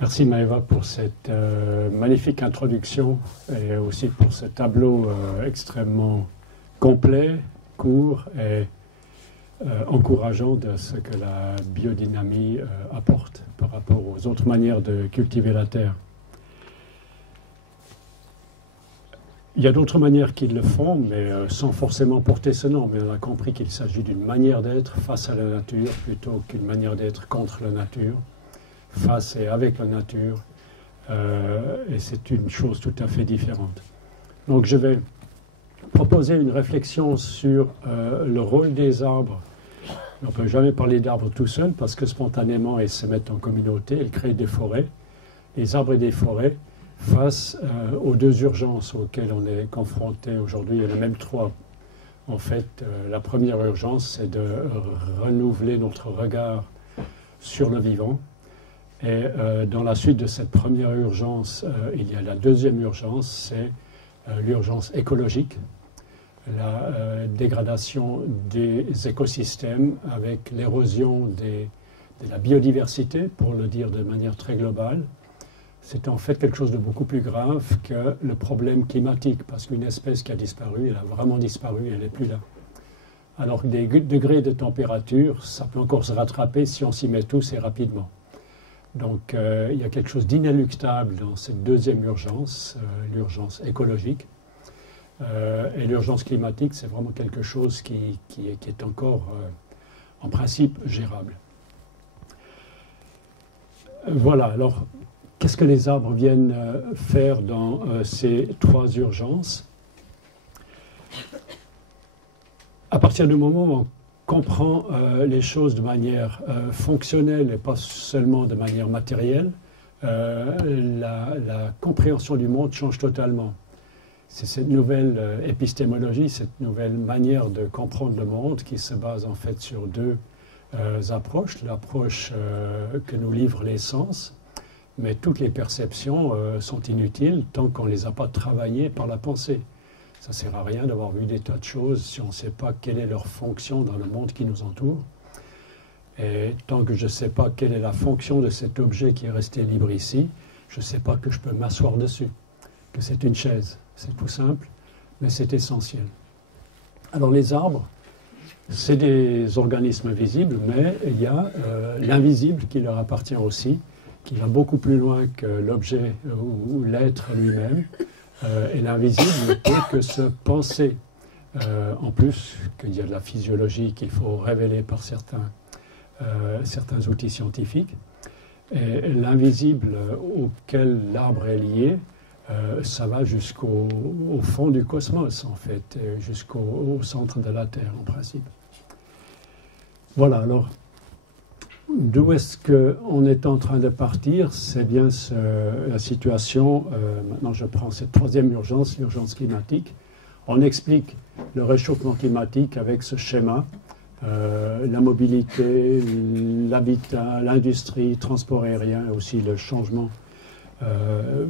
Merci Maëva pour cette magnifique introduction et aussi pour ce tableau extrêmement complet, court et encourageant de ce que la biodynamie apporte par rapport aux autres manières de cultiver la terre. Il y a d'autres manières qui le font, mais sans forcément porter ce nom. Mais on a compris qu'il s'agit d'une manière d'être face à la nature plutôt qu'une manière d'être contre la nature, face et avec la nature. Et c'est une chose tout à fait différente. Donc je vais proposer une réflexion sur le rôle des arbres. On ne peut jamais parler d'arbres tout seul parce que spontanément ils se mettent en communauté, ils créent des forêts. Les arbres et des forêts face aux deux urgences auxquelles on est confronté aujourd'hui. Il y en a même trois. En fait, la première urgence, c'est de renouveler notre regard sur le vivant. Et dans la suite de cette première urgence, il y a la deuxième urgence, c'est l'urgence écologique, la dégradation des écosystèmes avec l'érosion de la biodiversité, pour le dire de manière très globale. C'est en fait quelque chose de beaucoup plus grave que le problème climatique, parce qu'une espèce qui a disparu, elle a vraiment disparu, elle n'est plus là. Alors que des degrés de température, ça peut encore se rattraper si on s'y met tous et rapidement. Donc il y a quelque chose d'inéluctable dans cette deuxième urgence, l'urgence écologique. Et l'urgence climatique, c'est vraiment quelque chose qui est encore, en principe, gérable. Voilà, alors, qu'est-ce que les arbres viennent faire dans ces trois urgences? À partir du moment où on comprend les choses de manière fonctionnelle et pas seulement de manière matérielle, la compréhension du monde change totalement. C'est cette nouvelle épistémologie, cette nouvelle manière de comprendre le monde qui se base en fait sur deux approches. L'approche que nous livrent les sens, mais toutes les perceptions sont inutiles tant qu'on ne les a pas travaillées par la pensée. Ça ne sert à rien d'avoir vu des tas de choses si on ne sait pas quelle est leur fonction dans le monde qui nous entoure. Et tant que je ne sais pas quelle est la fonction de cet objet qui est resté libre ici, je ne sais pas que je peux m'asseoir dessus, que c'est une chaise. C'est tout simple, mais c'est essentiel. Alors les arbres, c'est des organismes visibles, mais il y a l'invisible qui leur appartient aussi, qui va beaucoup plus loin que l'objet ou l'être lui-même. Et l'invisible ne peut que se penser. En plus, qu'il y a de la physiologie qu'il faut révéler par certains outils scientifiques. Et l'invisible auquel l'arbre est lié, ça va jusqu'au fond du cosmos, en fait, jusqu'au centre de la Terre, en principe. Voilà, alors, d'où est-ce qu'on est en train de partir? C'est bien la situation, maintenant je prends cette troisième urgence, l'urgence climatique. On explique le réchauffement climatique avec ce schéma, la mobilité, l'habitat, l'industrie, le transport aérien et aussi le changement, le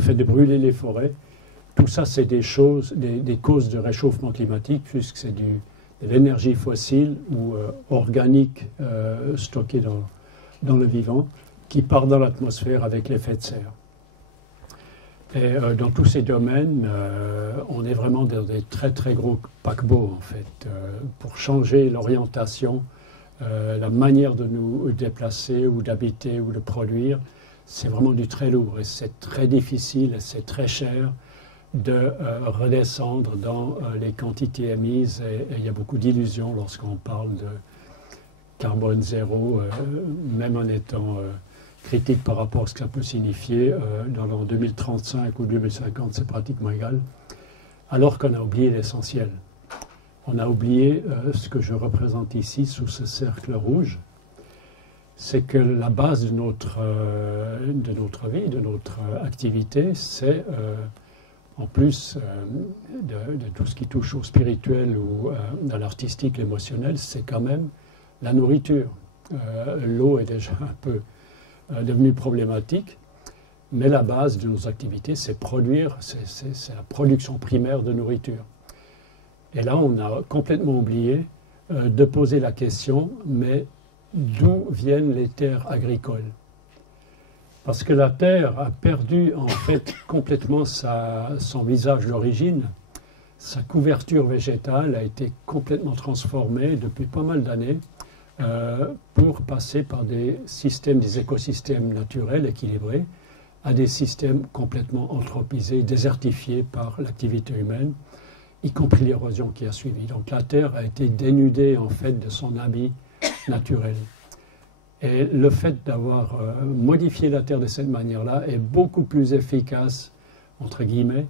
fait de brûler les forêts. Tout ça, c'est des choses, des causes de réchauffement climatique, puisque c'est de l'énergie fossile ou organique stockée dans le vivant, qui part dans l'atmosphère avec l'effet de serre. Et dans tous ces domaines, on est vraiment dans des très très gros paquebots, en fait, pour changer l'orientation, la manière de nous déplacer ou d'habiter ou de produire. C'est vraiment du très lourd et c'est très difficile et c'est très cher de redescendre dans les quantités émises. Et il y a beaucoup d'illusions lorsqu'on parle de carbone zéro, même en étant critique par rapport à ce que ça peut signifier. Dans l'an 2035 ou 2050, c'est pratiquement égal. Alors qu'on a oublié l'essentiel. On a oublié ce que je représente ici sous ce cercle rouge. C'est que la base de notre vie, de notre activité, c'est, en plus de tout ce qui touche au spirituel ou à l'artistique, l'émotionnel, c'est quand même la nourriture. L'eau est déjà un peu devenue problématique, mais la base de nos activités, c'est produire, c'est la production primaire de nourriture. Et là, on a complètement oublié de poser la question, mais d'où viennent les terres agricoles? Parce que la Terre a perdu en fait complètement son visage d'origine. Sa couverture végétale a été complètement transformée depuis pas mal d'années pour passer par des écosystèmes naturels équilibrés à des systèmes complètement anthropisés, désertifiés par l'activité humaine, y compris l'érosion qui a suivi. Donc la Terre a été dénudée en fait de son habit naturel. Et le fait d'avoir modifié la Terre de cette manière-là est beaucoup plus efficace, entre guillemets,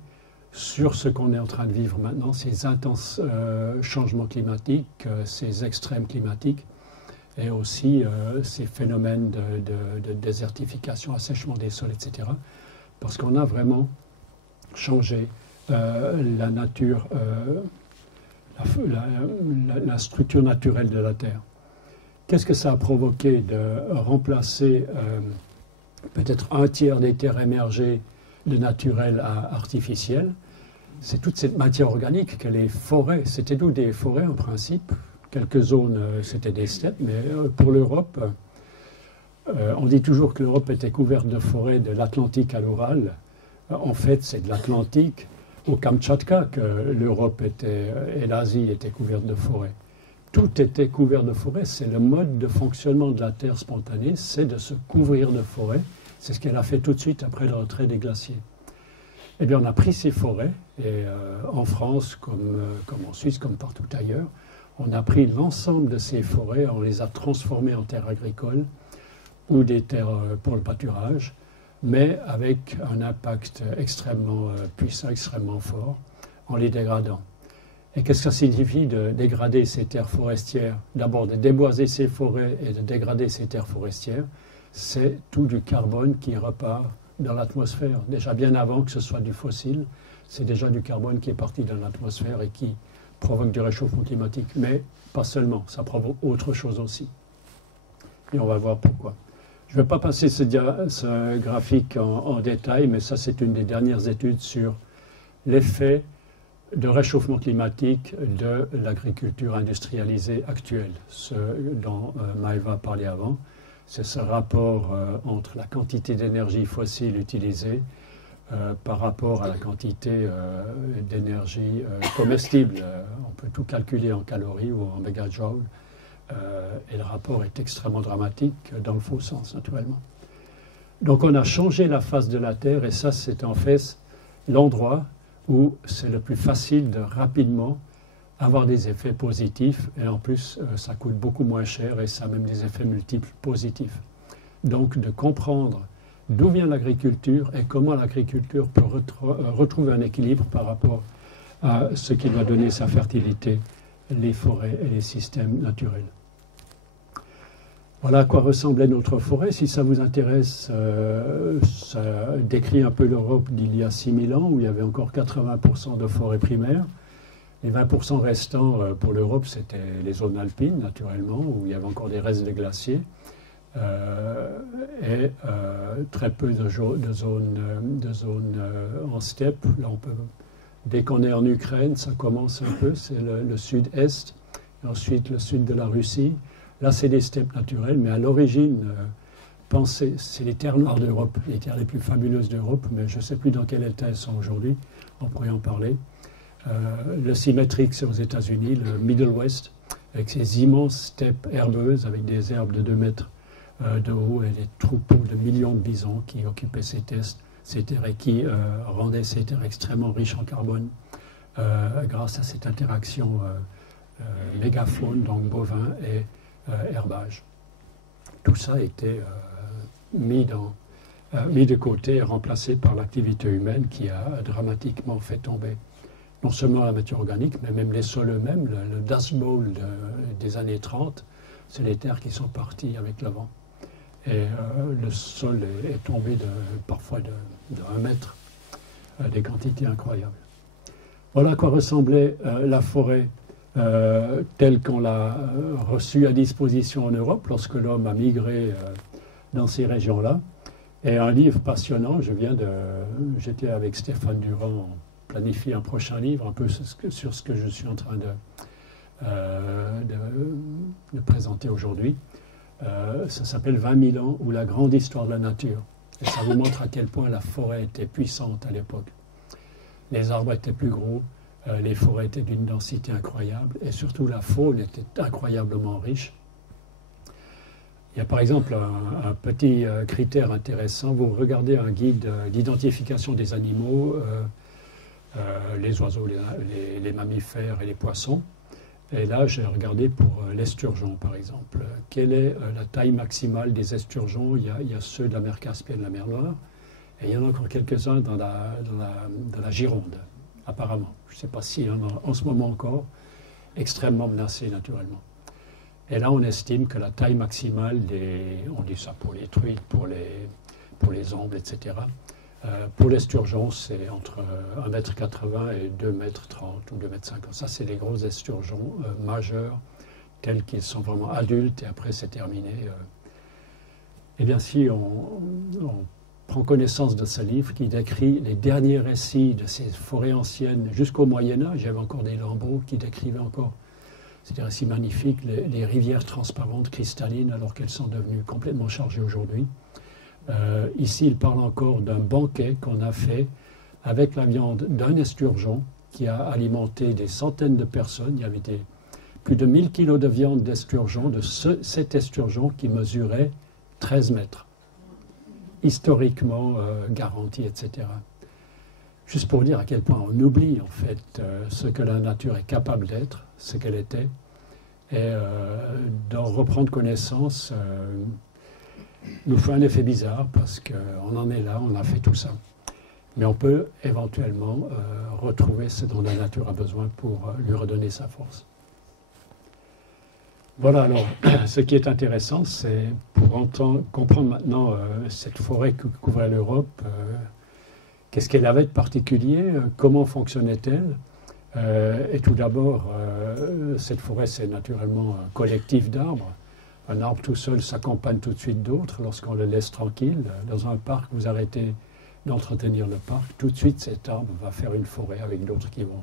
sur ce qu'on est en train de vivre maintenant, ces intenses changements climatiques, ces extrêmes climatiques, et aussi ces phénomènes de désertification, assèchement des sols, etc. Parce qu'on a vraiment changé la nature, la structure naturelle de la Terre. Qu'est-ce que ça a provoqué de remplacer peut-être un tiers des terres émergées de naturel à artificiel? C'est toute cette matière organique que les forêts, c'était d'où des forêts en principe, quelques zones c'était des steppes, mais pour l'Europe, on dit toujours que l'Europe était couverte de forêts de l'Atlantique à l'Oural. En fait, c'est de l'Atlantique au Kamtchatka que l'Europe et l'Asie étaient couvertes de forêts. Tout était couvert de forêts. C'est le mode de fonctionnement de la Terre spontanée, c'est de se couvrir de forêts. C'est ce qu'elle a fait tout de suite après le retrait des glaciers. Eh bien, on a pris ces forêts, et en France, comme en Suisse, comme partout ailleurs, on a pris l'ensemble de ces forêts, on les a transformées en terres agricoles ou des terres pour le pâturage, mais avec un impact extrêmement puissant, extrêmement fort, en les dégradant. Et qu'est-ce que ça signifie de dégrader ces terres forestières? D'abord, de déboiser ces forêts et de dégrader ces terres forestières, c'est tout du carbone qui repart dans l'atmosphère. Déjà bien avant que ce soit du fossile, c'est déjà du carbone qui est parti dans l'atmosphère et qui provoque du réchauffement climatique. Mais pas seulement, ça provoque autre chose aussi. Et on va voir pourquoi. Je ne vais pas passer ce graphique en détail, mais ça c'est une des dernières études sur l'effet de réchauffement climatique de l'agriculture industrialisée actuelle, ce dont Maëva parlait avant. C'est ce rapport entre la quantité d'énergie fossile utilisée par rapport à la quantité d'énergie comestible. On peut tout calculer en calories ou en mégajoules. Et le rapport est extrêmement dramatique dans le faux sens, naturellement. Donc on a changé la face de la Terre et ça c'est en fait l'endroit où c'est le plus facile de rapidement avoir des effets positifs et en plus ça coûte beaucoup moins cher et ça a même des effets multiples positifs. Donc de comprendre d'où vient l'agriculture et comment l'agriculture peut retrouver un équilibre par rapport à ce qui doit donner sa fertilité, les forêts et les systèmes naturels. Voilà à quoi ressemblait notre forêt. Si ça vous intéresse, ça décrit un peu l'Europe d'il y a 6000 ans, où il y avait encore 80% de forêt primaire. Les 20% restants pour l'Europe, c'était les zones alpines, naturellement, où il y avait encore des restes de glaciers. Et très peu de zones en steppe. Là, dès qu'on est en Ukraine, ça commence un peu, c'est le sud-est, et ensuite le sud de la Russie. Là, c'est des steppes naturelles, mais à l'origine, c'est les terres noires d'Europe, les terres les plus fabuleuses d'Europe, mais je ne sais plus dans quel état elles sont aujourd'hui, on pourrait en parler. Le symétrique, c'est aux États-Unis, le Middle West, avec ces immenses steppes herbeuses, avec des herbes de 2 mètres de haut et des troupeaux de millions de bisons qui occupaient ces terres et qui rendaient ces terres extrêmement riches en carbone grâce à cette interaction mégafaune, donc bovin et herbage. Tout ça a été mis de côté et remplacé par l'activité humaine qui a dramatiquement fait tomber non seulement la matière organique, mais même les sols eux-mêmes. Le Dust Bowl des années 30, c'est les terres qui sont parties avec le vent. Et le sol est tombé parfois de 1 mètre, des quantités incroyables. Voilà à quoi ressemblait la forêt telle qu'on l'a reçue à disposition en Europe lorsque l'homme a migré dans ces régions-là. Et un livre passionnant, j'étais avec Stéphane Durand, on planifie un prochain livre, un peu sur ce que je suis en train de présenter aujourd'hui. Ça s'appelle 20 000 ans ou la grande histoire de la nature. Et ça vous montre à quel point la forêt était puissante à l'époque. Les arbres étaient plus gros, les forêts étaient d'une densité incroyable, et surtout la faune était incroyablement riche. Il y a par exemple un petit critère intéressant. Vous regardez un guide d'identification des animaux, les oiseaux, les mammifères et les poissons. Et là, j'ai regardé pour l'esturgeon, par exemple. Quelle est la taille maximale des esturgeons? Il y a ceux de la mer Caspienne, de la mer Noire, et il y en a encore quelques-uns dans la Gironde, apparemment. Je ne sais pas s'il y en a en ce moment encore, extrêmement menacés naturellement. Et là, on estime que la taille maximale on dit ça pour les truites, pour les ombres, etc. Pour l'esturgeon, c'est entre 1,80 m et 2,30 m ou 2,50 m. Ça, c'est les gros esturgeons majeurs, tels qu'ils sont vraiment adultes, et après, c'est terminé. Eh bien, si on prend connaissance de ce livre qui décrit les derniers récits de ces forêts anciennes jusqu'au Moyen-Âge, il y avait encore des lambeaux qui décrivaient encore, c'est des récits magnifiques, les rivières transparentes, cristallines, alors qu'elles sont devenues complètement chargées aujourd'hui. Ici, il parle encore d'un banquet qu'on a fait avec la viande d'un esturgeon qui a alimenté des centaines de personnes. Il y avait plus de 1000 kilos de viande d'esturgeon, de cet esturgeon qui mesurait 13 mètres, historiquement garanti, etc. Juste pour dire à quel point on oublie en fait ce que la nature est capable d'être, ce qu'elle était, et d'en reprendre connaissance nous fait un effet bizarre parce qu'on en est là, on a fait tout ça. Mais on peut éventuellement retrouver ce dont la nature a besoin pour lui redonner sa force. Voilà, alors, ce qui est intéressant, c'est pour comprendre maintenant cette forêt qui couvrait l'Europe, qu'est-ce qu'elle avait de particulier, comment fonctionnait-elle. Et tout d'abord, cette forêt, c'est naturellement un collectif d'arbres. Un arbre tout seul s'accompagne tout de suite d'autres. Lorsqu'on le laisse tranquille, dans un parc, vous arrêtez d'entretenir le parc, tout de suite cet arbre va faire une forêt avec d'autres qui vont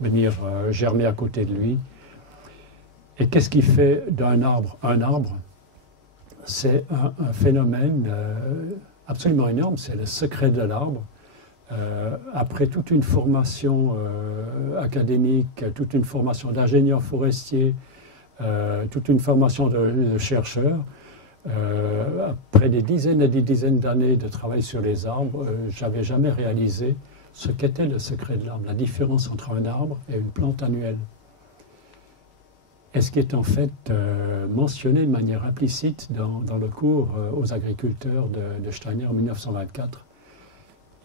venir germer à côté de lui. Et qu'est-ce qui fait d'un arbre un arbre? C'est un phénomène absolument énorme, c'est le secret de l'arbre. Après toute une formation académique, toute une formation d'ingénieur forestier, toute une formation de chercheurs, après des dizaines et des dizaines d'années de travail sur les arbres, je n'avais jamais réalisé ce qu'était le secret de l'arbre, la différence entre un arbre et une plante annuelle. Et ce qui est en fait mentionné de manière implicite dans le cours aux agriculteurs de Steiner en 1924.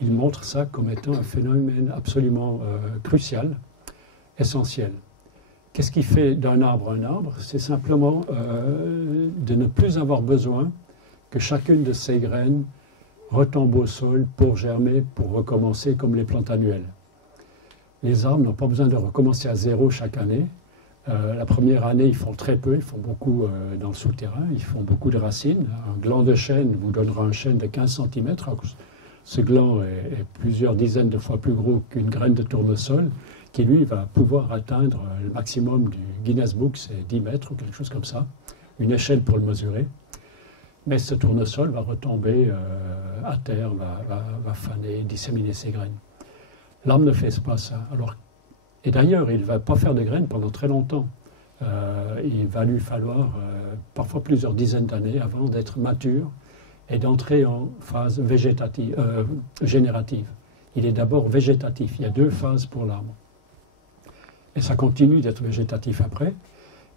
Il montre ça comme étant un phénomène absolument crucial, essentiel. Qu'est-ce qui fait d'un arbre un arbre? C'est simplement de ne plus avoir besoin que chacune de ces graines retombe au sol pour germer, pour recommencer comme les plantes annuelles. Les arbres n'ont pas besoin de recommencer à zéro chaque année. La première année, ils font très peu, ils font beaucoup dans le souterrain, ils font beaucoup de racines. Un gland de chêne vous donnera un chêne de 15 cm. Ce gland est plusieurs dizaines de fois plus gros qu'une graine de tournesol, qui lui va pouvoir atteindre le maximum du Guinness Book, c'est 10 mètres ou quelque chose comme ça, une échelle pour le mesurer. Mais ce tournesol va retomber à terre, va faner, disséminer ses graines. L'arbre ne fait pas ça. Alors, et d'ailleurs, il ne va pas faire de graines pendant très longtemps. Il va lui falloir parfois plusieurs dizaines d'années avant d'être mature et d'entrer en phase végétative, générative. Il est d'abord végétatif. Il y a deux phases pour l'arbre. Et ça continue d'être végétatif après.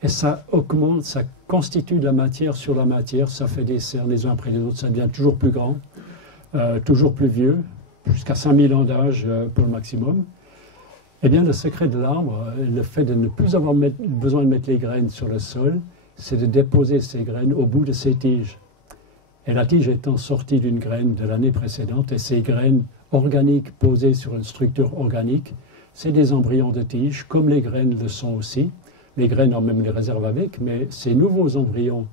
Et ça augmente, ça constitue de la matière sur la matière. Ça fait des cernes les uns après les autres. Ça devient toujours plus grand, toujours plus vieux, jusqu'à 5000 ans d'âge pour le maximum. Eh bien, le secret de l'arbre, le fait de ne plus avoir besoin de mettre les graines sur le sol, c'est de déposer ces graines au bout de ces tiges. Et la tige étant sortie d'une graine de l'année précédente, et ces graines organiques posées sur une structure organique, c'est des embryons de tige, comme les graines le sont aussi. Les graines ont même les réserves avec, mais ces nouveaux embryons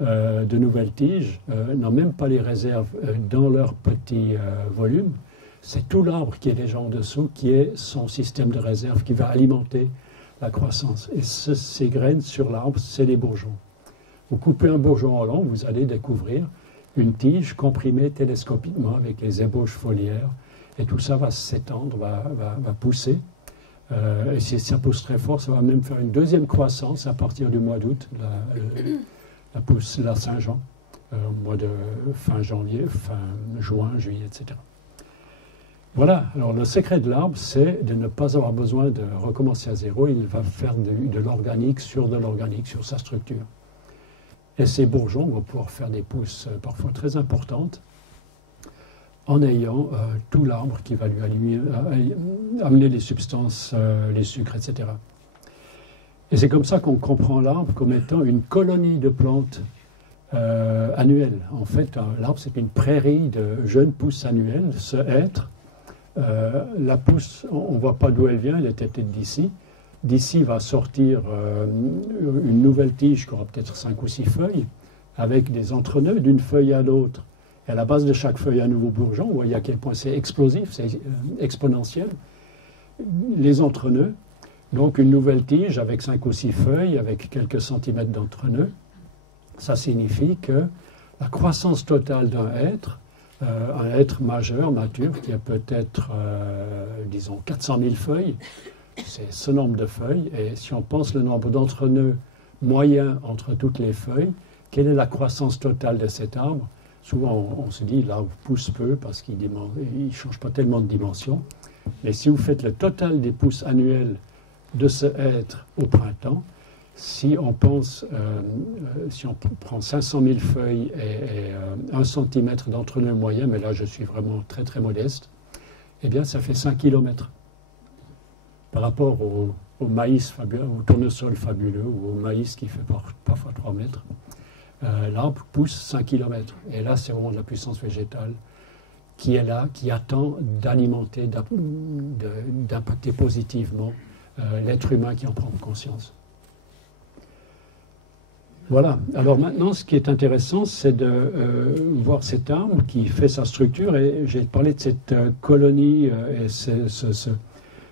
de nouvelles tiges n'ont même pas les réserves dans leur petit volume. C'est tout l'arbre qui est déjà en dessous, qui est son système de réserve, qui va alimenter la croissance. Et ces graines sur l'arbre, c'est les bourgeons. Vous coupez un bourgeon en long, vous allez découvrir une tige comprimée télescopiquement avec les ébauches foliaires. Et tout ça va s'étendre, va pousser. Et si ça pousse très fort, ça va même faire une deuxième croissance à partir du mois d'août, la Saint-Jean, au mois de fin janvier, fin juin, juillet, etc. Voilà, alors le secret de l'arbre, c'est de ne pas avoir besoin de recommencer à zéro. Il va faire de l'organique sur sa structure. Et ces bourgeons vont pouvoir faire des pousses parfois très importantes en ayant tout l'arbre qui va lui amener les substances, les sucres, etc. Et c'est comme ça qu'on comprend l'arbre comme étant une colonie de plantes annuelles. En fait, l'arbre, c'est une prairie de jeunes pousses annuelles, ce hêtre. La pousse, on ne voit pas d'où elle vient, elle était peut-être d'ici. D'ici va sortir une nouvelle tige qui aura peut-être 5 ou 6 feuilles, avec des entrenœuds d'une feuille à l'autre. Et à la base de chaque feuille, un nouveau bourgeon. Vous voyez à quel point c'est explosif, c'est exponentiel. Les entrenœuds, donc une nouvelle tige avec 5 ou 6 feuilles, avec quelques centimètres d'entrenœud. Ça signifie que la croissance totale d'un hêtre, un hêtre majeur, mature, qui a peut-être, disons, 400 000 feuilles, c'est ce nombre de feuilles. Et si on pense le nombre d'entrenœuds moyens entre toutes les feuilles, quelle est la croissance totale de cet arbre? Souvent, on se dit l'arbre pousse peu parce qu'il ne change pas tellement de dimension. Mais si vous faites le total des pousses annuelles de ce hêtre au printemps, si on pense, si on prend 500 000 feuilles et 1 cm d'entrenœud moyen, mais là je suis vraiment très très modeste, eh bien ça fait 5 km. Par rapport au maïs fabuleux, au tournesol fabuleux, ou au maïs qui fait parfois 3 mètres, l'arbre pousse 5 km. Et là, c'est vraiment de la puissance végétale qui est là, qui attend d'alimenter, d'impacter positivement l'être humain qui en prend conscience. Voilà. Alors maintenant, ce qui est intéressant, c'est de voir cet arbre qui fait sa structure. Et j'ai parlé de cette colonie et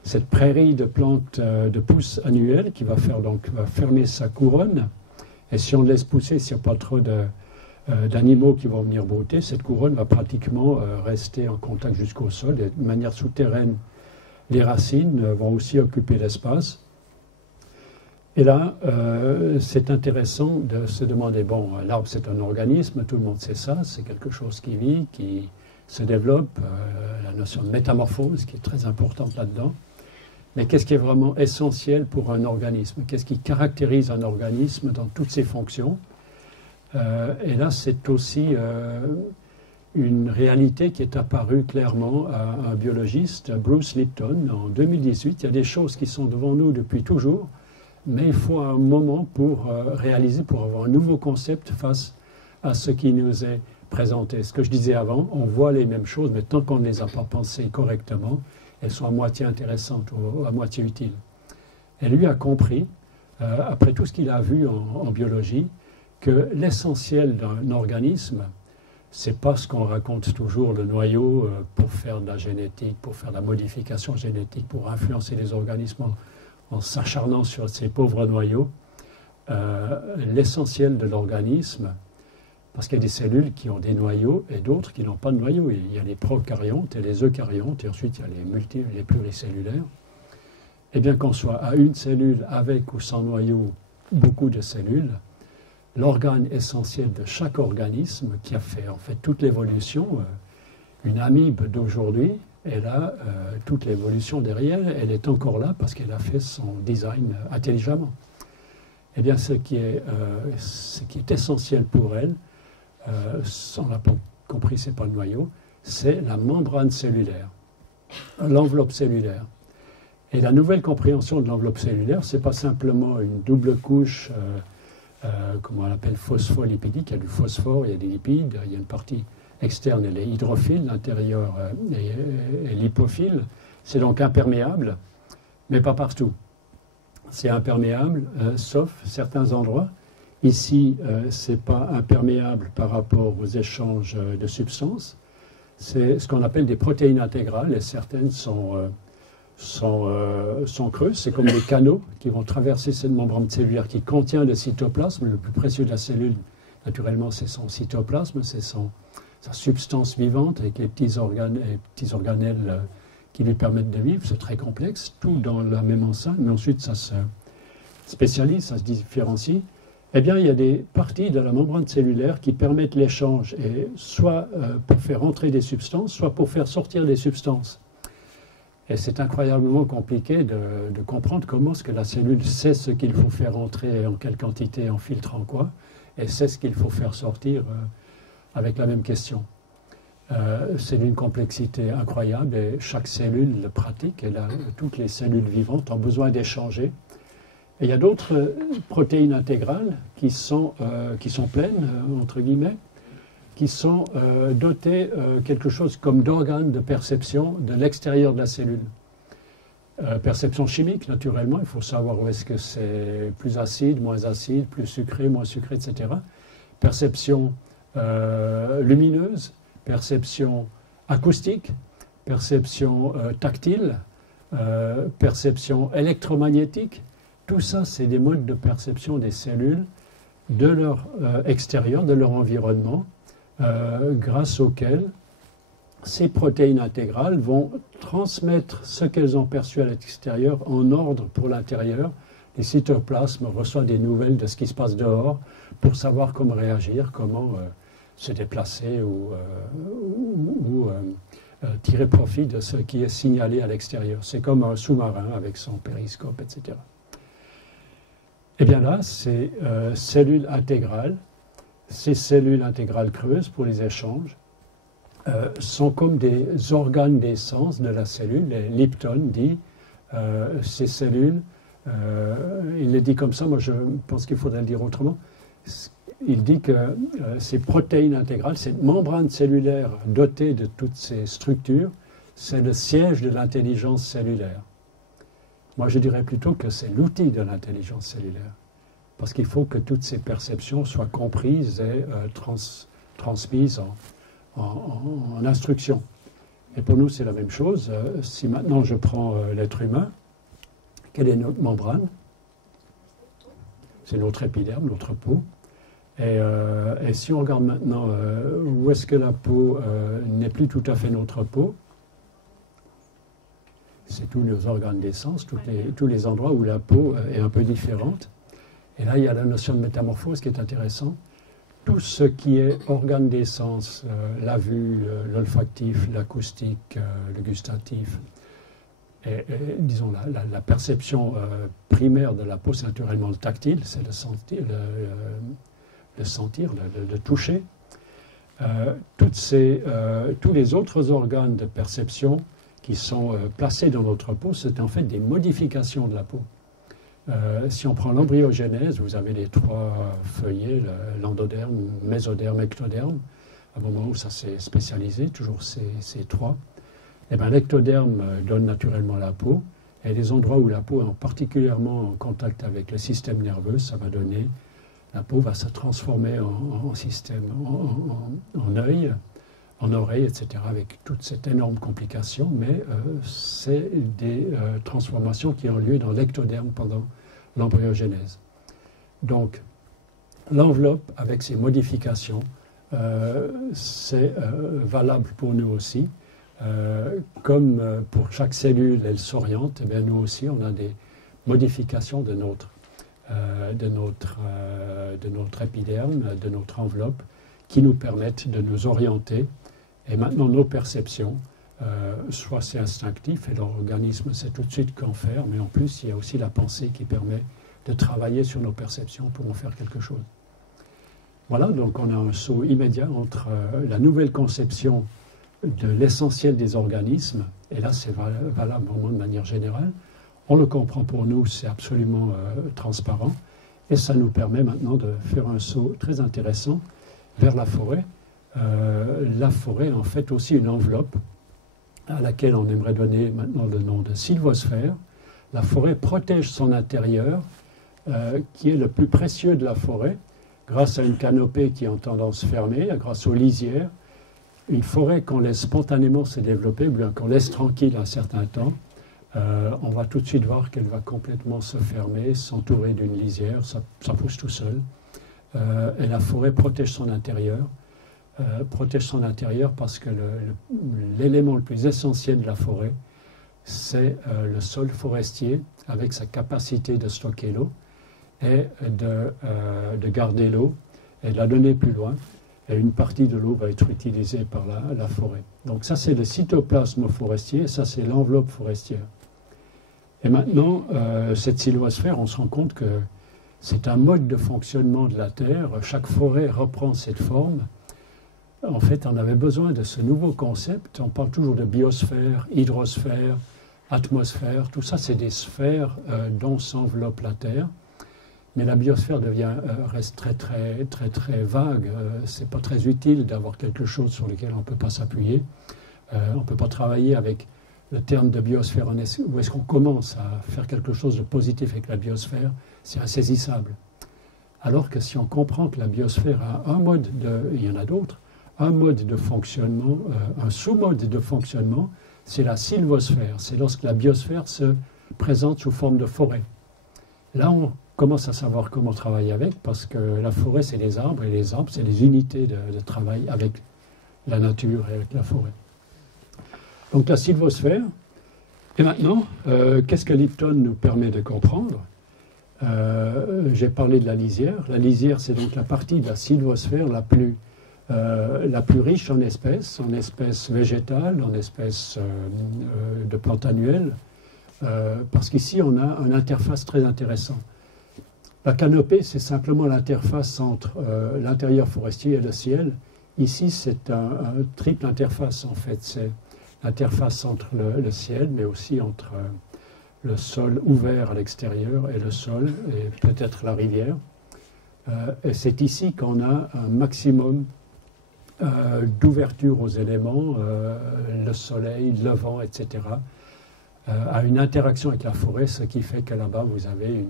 cette prairie de plantes de pousses annuelles qui va fermer sa couronne. Et si on laisse pousser, s'il n'y a pas trop d'animaux qui vont venir brouter, cette couronne va pratiquement rester en contact jusqu'au sol. Et de manière souterraine, les racines vont aussi occuper l'espace. Et là, c'est intéressant de se demander, bon, l'arbre c'est un organisme, tout le monde sait ça, c'est quelque chose qui vit, qui se développe, la notion de métamorphose qui est très importante là-dedans. Mais qu'est-ce qui est vraiment essentiel pour un organisme? Qu'est-ce qui caractérise un organisme dans toutes ses fonctions? Et là, c'est aussi une réalité qui est apparue clairement à un biologiste, Bruce Lipton, en 2018. Il y a des choses qui sont devant nous depuis toujours, mais il faut un moment pour réaliser, pour avoir un nouveau concept face à ce qui nous est présenté. Ce que je disais avant, on voit les mêmes choses, mais tant qu'on ne les a pas pensées correctement, elles sont à moitié intéressantes ou à moitié utiles. Et lui a compris, après tout ce qu'il a vu en biologie, que l'essentiel d'un organisme, c'est pas ce qu'on raconte toujours, le noyau, pour faire de la génétique, pour faire de la modification génétique, pour influencer les organismes en s'acharnant sur ces pauvres noyaux. L'essentiel de l'organisme, parce qu'il y a des cellules qui ont des noyaux et d'autres qui n'ont pas de noyaux. Il y a les prokaryotes et les eucaryotes, et ensuite il y a les pluricellulaires. Et bien qu'on soit à une cellule avec ou sans noyau, beaucoup de cellules, l'organe essentiel de chaque organisme qui a fait en fait toute l'évolution, une amibe d'aujourd'hui, et là, toute l'évolution derrière, elle est encore là parce qu'elle a fait son design intelligemment. Eh bien, ce qui est essentiel pour elle, on l'a pas compris, ce n'est pas le noyau, c'est la membrane cellulaire, l'enveloppe cellulaire. Et la nouvelle compréhension de l'enveloppe cellulaire, ce n'est pas simplement une double couche, comment on l'appelle, phospholipidique. Il y a du phosphore, il y a des lipides, il y a une partie externe, elle est hydrophile, l'intérieur est lipophile. C'est donc imperméable, mais pas partout. C'est imperméable, sauf certains endroits. Ici, ce n'est pas imperméable par rapport aux échanges de substances. C'est ce qu'on appelle des protéines intégrales, et certaines sont creuses. C'est comme des canaux qui vont traverser cette membrane cellulaire qui contient le cytoplasme, le plus précieux de la cellule, Naturellement, c'est son cytoplasme, c'est sa substance vivante avec les petits organelles qui lui permettent de vivre. C'est très complexe, tout dans la même enceinte, mais ensuite ça se spécialise, ça se différencie. Eh bien, il y a des parties de la membrane cellulaire qui permettent l'échange, et soit pour faire entrer des substances, soit pour faire sortir des substances. Et c'est incroyablement compliqué de comprendre comment est-ce que la cellule sait ce qu'il faut faire entrer, en quelle quantité, en filtrant quoi, et sait ce qu'il faut faire sortir avec la même question. C'est d'une complexité incroyable, et chaque cellule le pratique, et toutes les cellules vivantes ont besoin d'échanger. Et il y a d'autres protéines intégrales qui sont pleines, entre guillemets, qui sont dotées quelque chose comme d'organes de perception de l'extérieur de la cellule. Perception chimique, naturellement, il faut savoir où est-ce que c'est plus acide, plus sucré, moins sucré, etc. Perception lumineuse, perception acoustique, perception tactile, perception électromagnétique. Tout ça, c'est des modes de perception des cellules de leur extérieur, de leur environnement, grâce auxquels ces protéines intégrales vont transmettre ce qu'elles ont perçu à l'extérieur en ordre pour l'intérieur. Les cytoplasmes reçoivent des nouvelles de ce qui se passe dehors pour savoir comment réagir, comment se déplacer ou tirer profit de ce qui est signalé à l'extérieur. C'est comme un sous-marin avec son périscope, etc. Et bien là, ces cellules intégrales, ces cellules intégrales creuses pour les échanges, sont comme des organes d'essence de la cellule. Et Lipton dit, ces cellules, il le dit comme ça, moi je pense qu'il faudrait le dire autrement, il dit que ces protéines intégrales, cette membrane cellulaire dotée de toutes ces structures, c'est le siège de l'intelligence cellulaire. Moi, je dirais plutôt que c'est l'outil de l'intelligence cellulaire, parce qu'il faut que toutes ces perceptions soient comprises et transmises en instruction. Et pour nous, c'est la même chose. Si maintenant je prends l'être humain, quelle est notre membrane? C'est notre épiderme, notre peau. Et si on regarde maintenant où est-ce que la peau n'est plus tout à fait notre peau, c'est tous nos organes d'essence, tous les endroits où la peau est un peu différente. Et là, il y a la notion de métamorphose qui est intéressante. Tout ce qui est organe d'essence, la vue, l'olfactif, l'acoustique, le gustatif, et disons la perception primaire de la peau, c'est naturellement le tactile, c'est le sentir, le toucher. Tous les autres organes de perception qui sont placés dans notre peau, c'est en fait des modifications de la peau. Si on prend l'embryogenèse, vous avez les trois feuillets, l'endoderme, mésoderme, ectoderme. À un moment où ça s'est spécialisé, toujours ces trois. Et bien, l'ectoderme donne naturellement la peau. Et les endroits où la peau est particulièrement en contact avec le système nerveux, ça va donner, la peau va se transformer en système, en œil, en oreille, etc., avec toute cette énorme complication. Mais c'est des transformations qui ont lieu dans l'ectoderme pendant l'embryogenèse. Donc, l'enveloppe avec ces modifications, c'est valable pour nous aussi. Comme pour chaque cellule, elle s'oriente, eh bien, nous aussi, on a des modifications de notre épiderme, de notre enveloppe, qui nous permettent de nous orienter. Et maintenant, nos perceptions, soit c'est instinctif et l'organisme sait tout de suite qu'en faire, mais en plus, il y a aussi la pensée qui permet de travailler sur nos perceptions pour en faire quelque chose. Voilà, donc on a un saut immédiat entre la nouvelle conception de l'essentiel des organismes, et là c'est valable vraiment de manière générale. On le comprend pour nous, c'est absolument transparent, et ça nous permet maintenant de faire un saut très intéressant vers la forêt. La forêt, en fait, aussi une enveloppe à laquelle on aimerait donner maintenant le nom de sylvosphère. La forêt protège son intérieur, qui est le plus précieux de la forêt, grâce à une canopée qui est en tendance fermée, grâce aux lisières. Une forêt qu'on laisse spontanément se développer, ou bien qu'on laisse tranquille un certain temps, on va tout de suite voir qu'elle va complètement se fermer, s'entourer d'une lisière, ça pousse tout seul. et la forêt protège son intérieur. Protège son intérieur parce que l'élément le plus essentiel de la forêt, c'est le sol forestier avec sa capacité de stocker l'eau et de garder l'eau et de la donner plus loin. Et une partie de l'eau va être utilisée par la forêt. Donc ça, c'est le cytoplasme forestier, ça, c'est l'enveloppe forestière. Et maintenant, cette sylvosphère, on se rend compte que c'est un mode de fonctionnement de la Terre. Chaque forêt reprend cette forme. En fait, on avait besoin de ce nouveau concept. On parle toujours de biosphère, hydrosphère, atmosphère. Tout ça, c'est des sphères dont s'enveloppe la Terre. Mais la biosphère reste très vague. C'est pas très utile d'avoir quelque chose sur lequel on ne peut pas s'appuyer. On ne peut pas travailler avec le terme de biosphère. Où est-ce qu'on commence à faire quelque chose de positif avec la biosphère? C'est insaisissable. Alors que si on comprend que la biosphère a un mode, il y en a d'autres, un mode de fonctionnement, un sous-mode de fonctionnement, c'est la sylvosphère. C'est lorsque la biosphère se présente sous forme de forêt. Là, on commence à savoir comment travailler avec, parce que la forêt, c'est les arbres, et les arbres, c'est les unités de travail avec la nature et avec la forêt. Donc la sylvosphère. Et maintenant, qu'est-ce que Lipton nous permet de comprendre? J'ai parlé de la lisière. La lisière, c'est donc la partie de la sylvosphère la plus riche en espèces végétales, en espèces de plantes annuelles, parce qu'ici, on a une interface très intéressante. La canopée, c'est simplement l'interface entre l'intérieur forestier et le ciel. Ici, c'est un triple interface, en fait. C'est l'interface entre le ciel, mais aussi entre le sol ouvert à l'extérieur et le sol, et peut-être la rivière. Et c'est ici qu'on a un maximum d'ouverture aux éléments, le soleil, le vent, etc., a une interaction avec la forêt, ce qui fait que là-bas, vous avez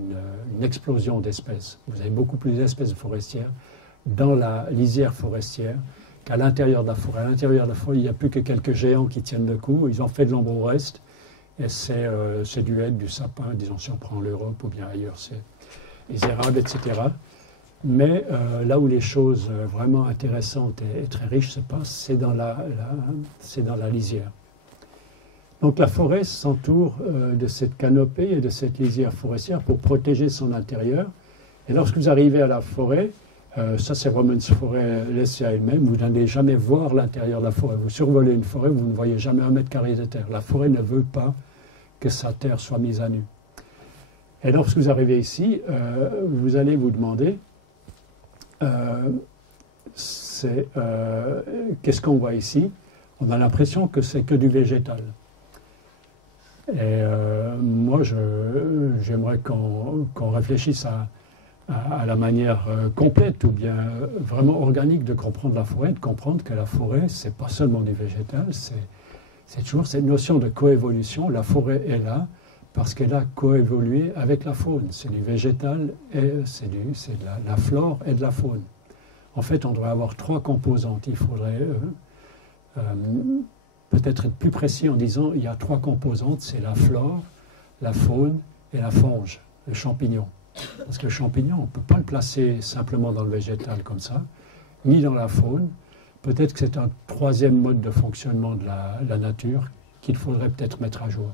une explosion d'espèces. Vous avez beaucoup plus d'espèces forestières dans la lisière forestière qu'à l'intérieur de la forêt. À l'intérieur de la forêt, il n'y a plus que quelques géants qui tiennent le coup. Ils ont fait de l'ombre au reste, et c'est du hêtre, du sapin, disons si on prend l'Europe ou bien ailleurs, c'est les érables, etc. Mais là où les choses vraiment intéressantes et très riches se passent, c'est dans la lisière. Donc la forêt s'entoure de cette canopée et de cette lisière forestière pour protéger son intérieur. Et lorsque vous arrivez à la forêt, ça c'est vraiment une forêt laissée à elle-même, vous n'allez jamais voir l'intérieur de la forêt. Vous survolez une forêt, vous ne voyez jamais 1 mètre carré de terre. La forêt ne veut pas que sa terre soit mise à nu. Et lorsque vous arrivez ici, vous allez vous demander, qu'est-ce qu'on voit ici? On a l'impression que c'est que du végétal. Et moi, j'aimerais qu'on réfléchisse à la manière complète ou bien vraiment organique de comprendre la forêt, de comprendre que la forêt, c'est pas seulement du végétal, c'est toujours cette notion de coévolution. La forêt est là parce qu'elle a coévolué avec la faune. C'est du végétal, et c'est de la flore et de la faune. En fait, on devrait avoir 3 composantes. Il faudrait peut-être être plus précis en disant il y a 3 composantes, c'est la flore, la faune et la fonge, le champignon. Parce que le champignon, on ne peut pas le placer simplement dans le végétal comme ça, ni dans la faune. Peut-être que c'est un 3e mode de fonctionnement de la nature qu'il faudrait peut-être mettre à jour.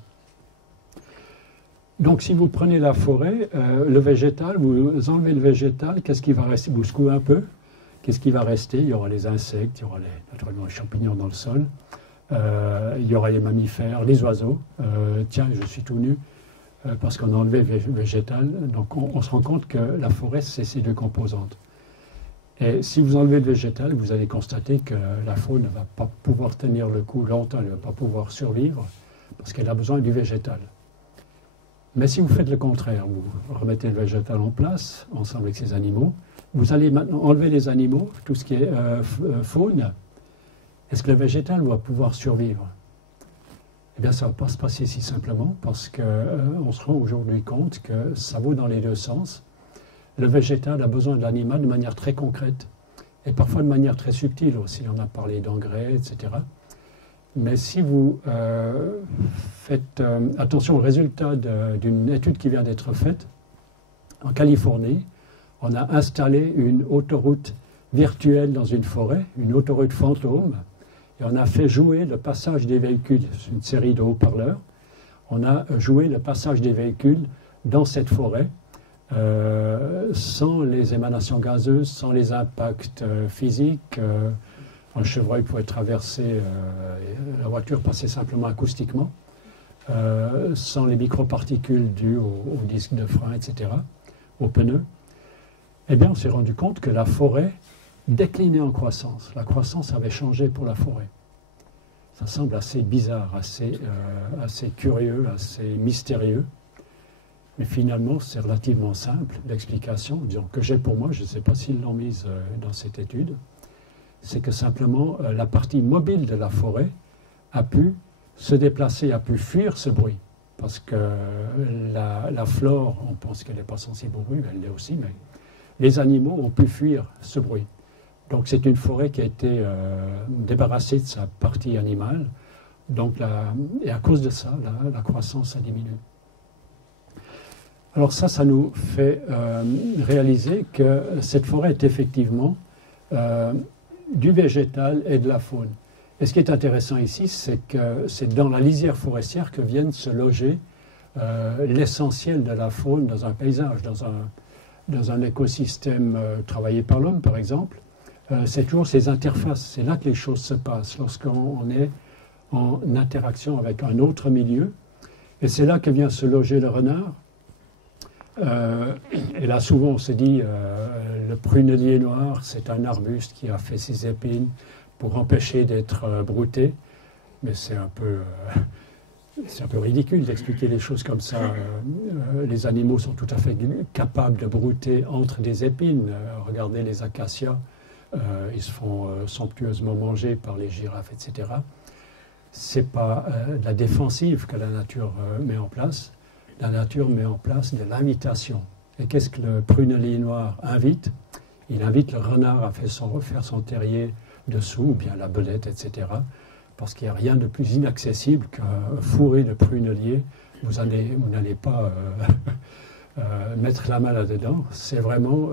Donc si vous prenez la forêt, le végétal, vous enlevez le végétal, qu'est-ce qui va rester? Vous secouez un peu, qu'est-ce qui va rester? Il y aura les insectes, il y aura naturellement les champignons dans le sol. Il y aura les mammifères, les oiseaux. Tiens, je suis tout nu parce qu'on a enlevé le végétal. Donc on se rend compte que la forêt, c'est ces 2 composantes. Et si vous enlevez le végétal, vous allez constater que la faune ne va pas pouvoir tenir le coup longtemps, elle ne va pas pouvoir survivre parce qu'elle a besoin du végétal. Mais si vous faites le contraire, vous remettez le végétal en place, ensemble avec ces animaux, vous allez maintenant enlever les animaux, tout ce qui est faune. Est-ce que le végétal va pouvoir survivre? Eh bien, ça ne va pas se passer si simplement, parce qu'on se rend aujourd'hui compte que ça vaut dans les 2 sens. Le végétal a besoin de l'animal de manière très concrète, et parfois de manière très subtile aussi. On a parlé d'engrais, etc. Mais si vous faites attention au résultat d'une étude qui vient d'être faite en Californie, on a installé une autoroute virtuelle dans une forêt, une autoroute fantôme, et on a fait jouer le passage des véhicules, c'est une série de haut-parleurs, on a joué le passage des véhicules dans cette forêt, sans les émanations gazeuses, sans les impacts physiques. Un chevreuil pouvait traverser, la voiture passait simplement acoustiquement, sans les microparticules dues au disque de frein, etc., aux pneus. Eh bien, on s'est rendu compte que la forêt déclinait en croissance. La croissance avait changé pour la forêt. Ça semble assez bizarre, assez curieux, assez mystérieux. Mais finalement, c'est relativement simple, l'explication, disons, que j'ai pour moi, je ne sais pas s'ils l'ont mise dans cette étude, c'est que simplement la partie mobile de la forêt a pu se déplacer, a pu fuir ce bruit. Parce que la flore, on pense qu'elle n'est pas sensible au bruit, elle l'est aussi, mais les animaux ont pu fuir ce bruit. Donc c'est une forêt qui a été débarrassée de sa partie animale, donc et à cause de ça, la croissance a diminué. Alors ça nous fait réaliser que cette forêt est effectivement du végétal et de la faune. Et ce qui est intéressant ici, c'est que c'est dans la lisière forestière que viennent se loger l'essentiel de la faune dans un paysage, dans un écosystème travaillé par l'homme, par exemple. C'est toujours ces interfaces, c'est là que les choses se passent, lorsqu'on est en interaction avec un autre milieu. Et c'est là que vient se loger le renard. Et là, souvent, on se dit, le prunellier noir, c'est un arbuste qui a fait ses épines pour empêcher d'être brouté. Mais c'est un peu ridicule d'expliquer les choses comme ça. Les animaux sont tout à fait capables de brouter entre des épines. Regardez les acacias, ils se font somptueusement manger par les girafes, etc. Ce n'est pas de la défensive que la nature met en place. La nature met en place de l'invitation. Et qu'est-ce que le prunellier noir invite? Il invite le renard à faire son terrier dessous, ou bien la belette, etc. Parce qu'il n'y a rien de plus inaccessible qu'un fourré de prunellier. Vous n'allez pas mettre la main là-dedans. C'est vraiment...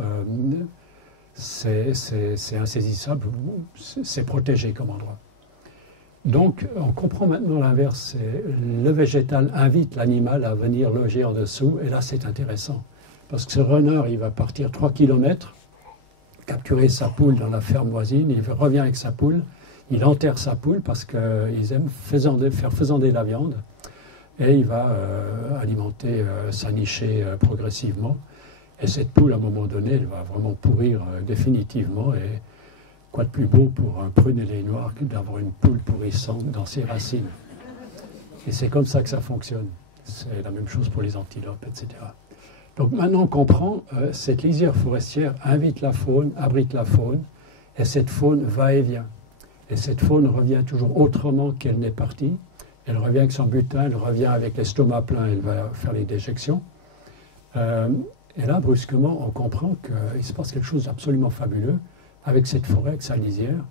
c'est insaisissable, c'est protégé comme endroit. Donc, on comprend maintenant l'inverse. Le végétal invite l'animal à venir loger en dessous, et là, c'est intéressant. Parce que ce renard, il va partir 3 km, capturer sa poule dans la ferme voisine, il revient avec sa poule, il enterre sa poule parce qu'ils aiment faire faisander la viande, et il va alimenter sa nichée progressivement. Et cette poule, à un moment donné, elle va vraiment pourrir définitivement, et quoi de plus beau pour un prunellier noir que d'avoir une poule pourrissante dans ses racines. Et c'est comme ça que ça fonctionne. C'est la même chose pour les antilopes, etc. Donc maintenant on comprend, cette lisière forestière invite la faune, abrite la faune, et cette faune va et vient. Et cette faune revient toujours autrement qu'elle n'est partie. Elle revient avec son butin, elle revient avec l'estomac plein, elle va faire les déjections. Et là, brusquement, on comprend qu'il se passe quelque chose d'absolument fabuleux avec cette forêt, avec sa lisière.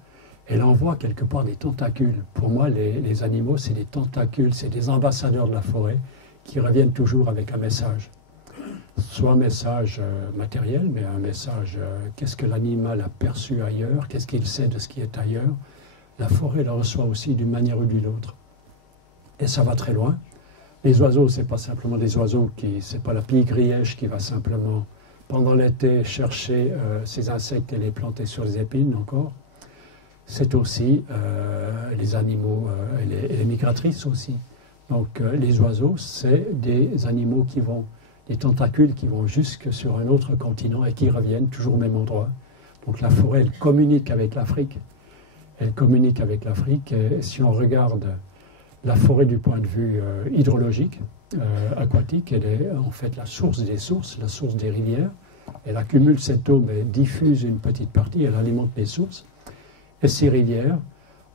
Elle envoie quelque part des tentacules. Pour moi, les animaux, c'est des tentacules, c'est des ambassadeurs de la forêt qui reviennent toujours avec un message. Soit un message matériel, mais un message, qu'est-ce que l'animal a perçu ailleurs, qu'est-ce qu'il sait de ce qui est ailleurs. La forêt le reçoit aussi d'une manière ou d'une autre. Et ça va très loin. Les oiseaux, ce n'est pas simplement des oiseaux, c'est pas la pie-grièche qui va simplement, pendant l'été, chercher ces insectes et les planter sur les épines encore. C'est aussi les animaux et les migratrices aussi. Donc les oiseaux, c'est des animaux qui vont, des tentacules qui vont jusque sur un autre continent et qui reviennent toujours au même endroit. Donc la forêt, elle communique avec l'Afrique. Elle communique avec l'Afrique. Et si on regarde la forêt du point de vue hydrologique, aquatique, elle est en fait la source des sources, la source des rivières. Elle accumule cette eau, mais diffuse une petite partie, elle alimente les sources. Et ces rivières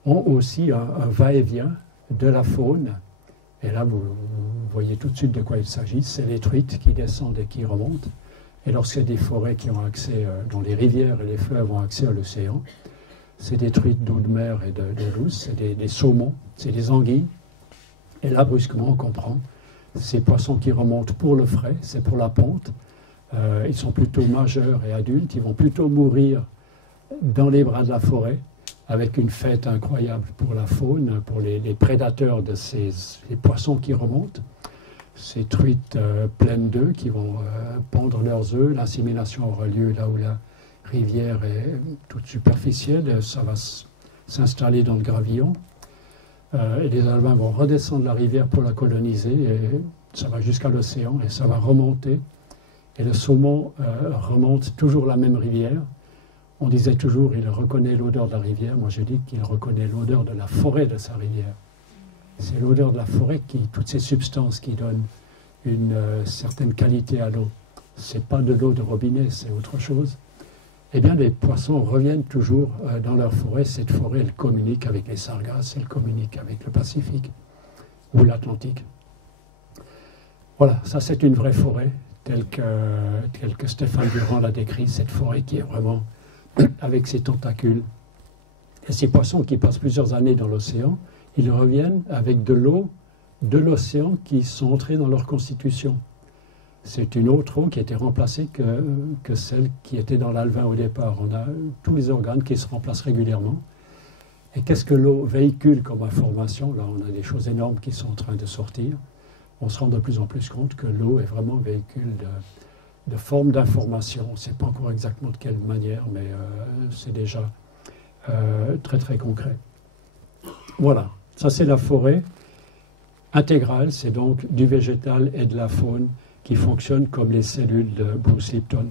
ont aussi un va-et-vient de la faune. Et là, vous voyez tout de suite de quoi il s'agit. C'est les truites qui descendent et qui remontent. Et lorsqu'il y a des forêts qui ont accès, dont les rivières et les fleuves ont accès à l'océan, c'est des truites d'eau de mer et d'eau douce, c'est des saumons, c'est des anguilles. Et là, brusquement, on comprend. Ces poissons qui remontent pour le frais, c'est pour la ponte. Ils sont plutôt majeurs et adultes. Ils vont plutôt mourir dans les bras de la forêt, avec une fête incroyable pour la faune, pour les prédateurs de les poissons qui remontent. Ces truites pleines d'œufs qui vont pondre leurs œufs. L'insémination aura lieu là où la rivière est toute superficielle. Ça va s'installer dans le gravillon. Et les Alevins vont redescendre la rivière pour la coloniser. Et ça va jusqu'à l'océan et ça va remonter. Et le saumon remonte toujours la même rivière. On disait toujours il reconnaît l'odeur de la rivière. Moi je dis qu'il reconnaît l'odeur de la forêt de sa rivière. C'est l'odeur de la forêt toutes ces substances qui donnent une certaine qualité à l'eau. Ce n'est pas de l'eau de robinet, c'est autre chose. Eh bien les poissons reviennent toujours dans leur forêt. Cette forêt, elle communique avec les sargasses, elle communique avec le Pacifique ou l'Atlantique. Voilà, ça c'est une vraie forêt, telle que Stéphane Durand l'a décrit, cette forêt qui est vraiment avec ses tentacules. Et ces poissons qui passent plusieurs années dans l'océan, ils reviennent avec de l'eau de l'océan qui sont entrés dans leur constitution. C'est une autre eau qui a été remplacée que celle qui était dans l'alevin au départ. On a tous les organes qui se remplacent régulièrement. Et qu'est-ce que l'eau véhicule comme information? Là, on a des choses énormes qui sont en train de sortir. On se rend de plus en plus compte que l'eau est vraiment un véhicule de forme d'information. On ne sait pas encore exactement de quelle manière, mais c'est déjà très très concret. Voilà, ça c'est la forêt intégrale, c'est donc du végétal et de la faune qui fonctionnent comme les cellules de Bruce Lipton.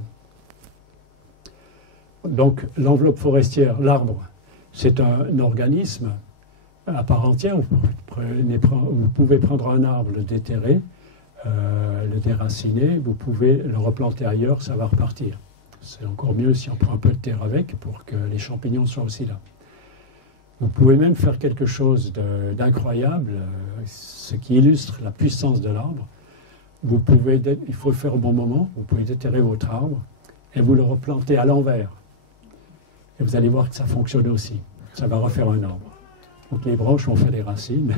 Donc l'enveloppe forestière, l'arbre, c'est un organisme à part entière. Vous pouvez prendre un arbre, le déterrer, le déraciner, vous pouvez le replanter ailleurs, ça va repartir. C'est encore mieux si on prend un peu de terre avec pour que les champignons soient aussi là. Vous pouvez même faire quelque chose d'incroyable, ce qui illustre la puissance de l'arbre. Il faut le faire au bon moment, vous pouvez déterrer votre arbre et vous le replanter à l'envers. Et vous allez voir que ça fonctionne aussi. Ça va refaire un arbre. Donc les branches vont faire des racines,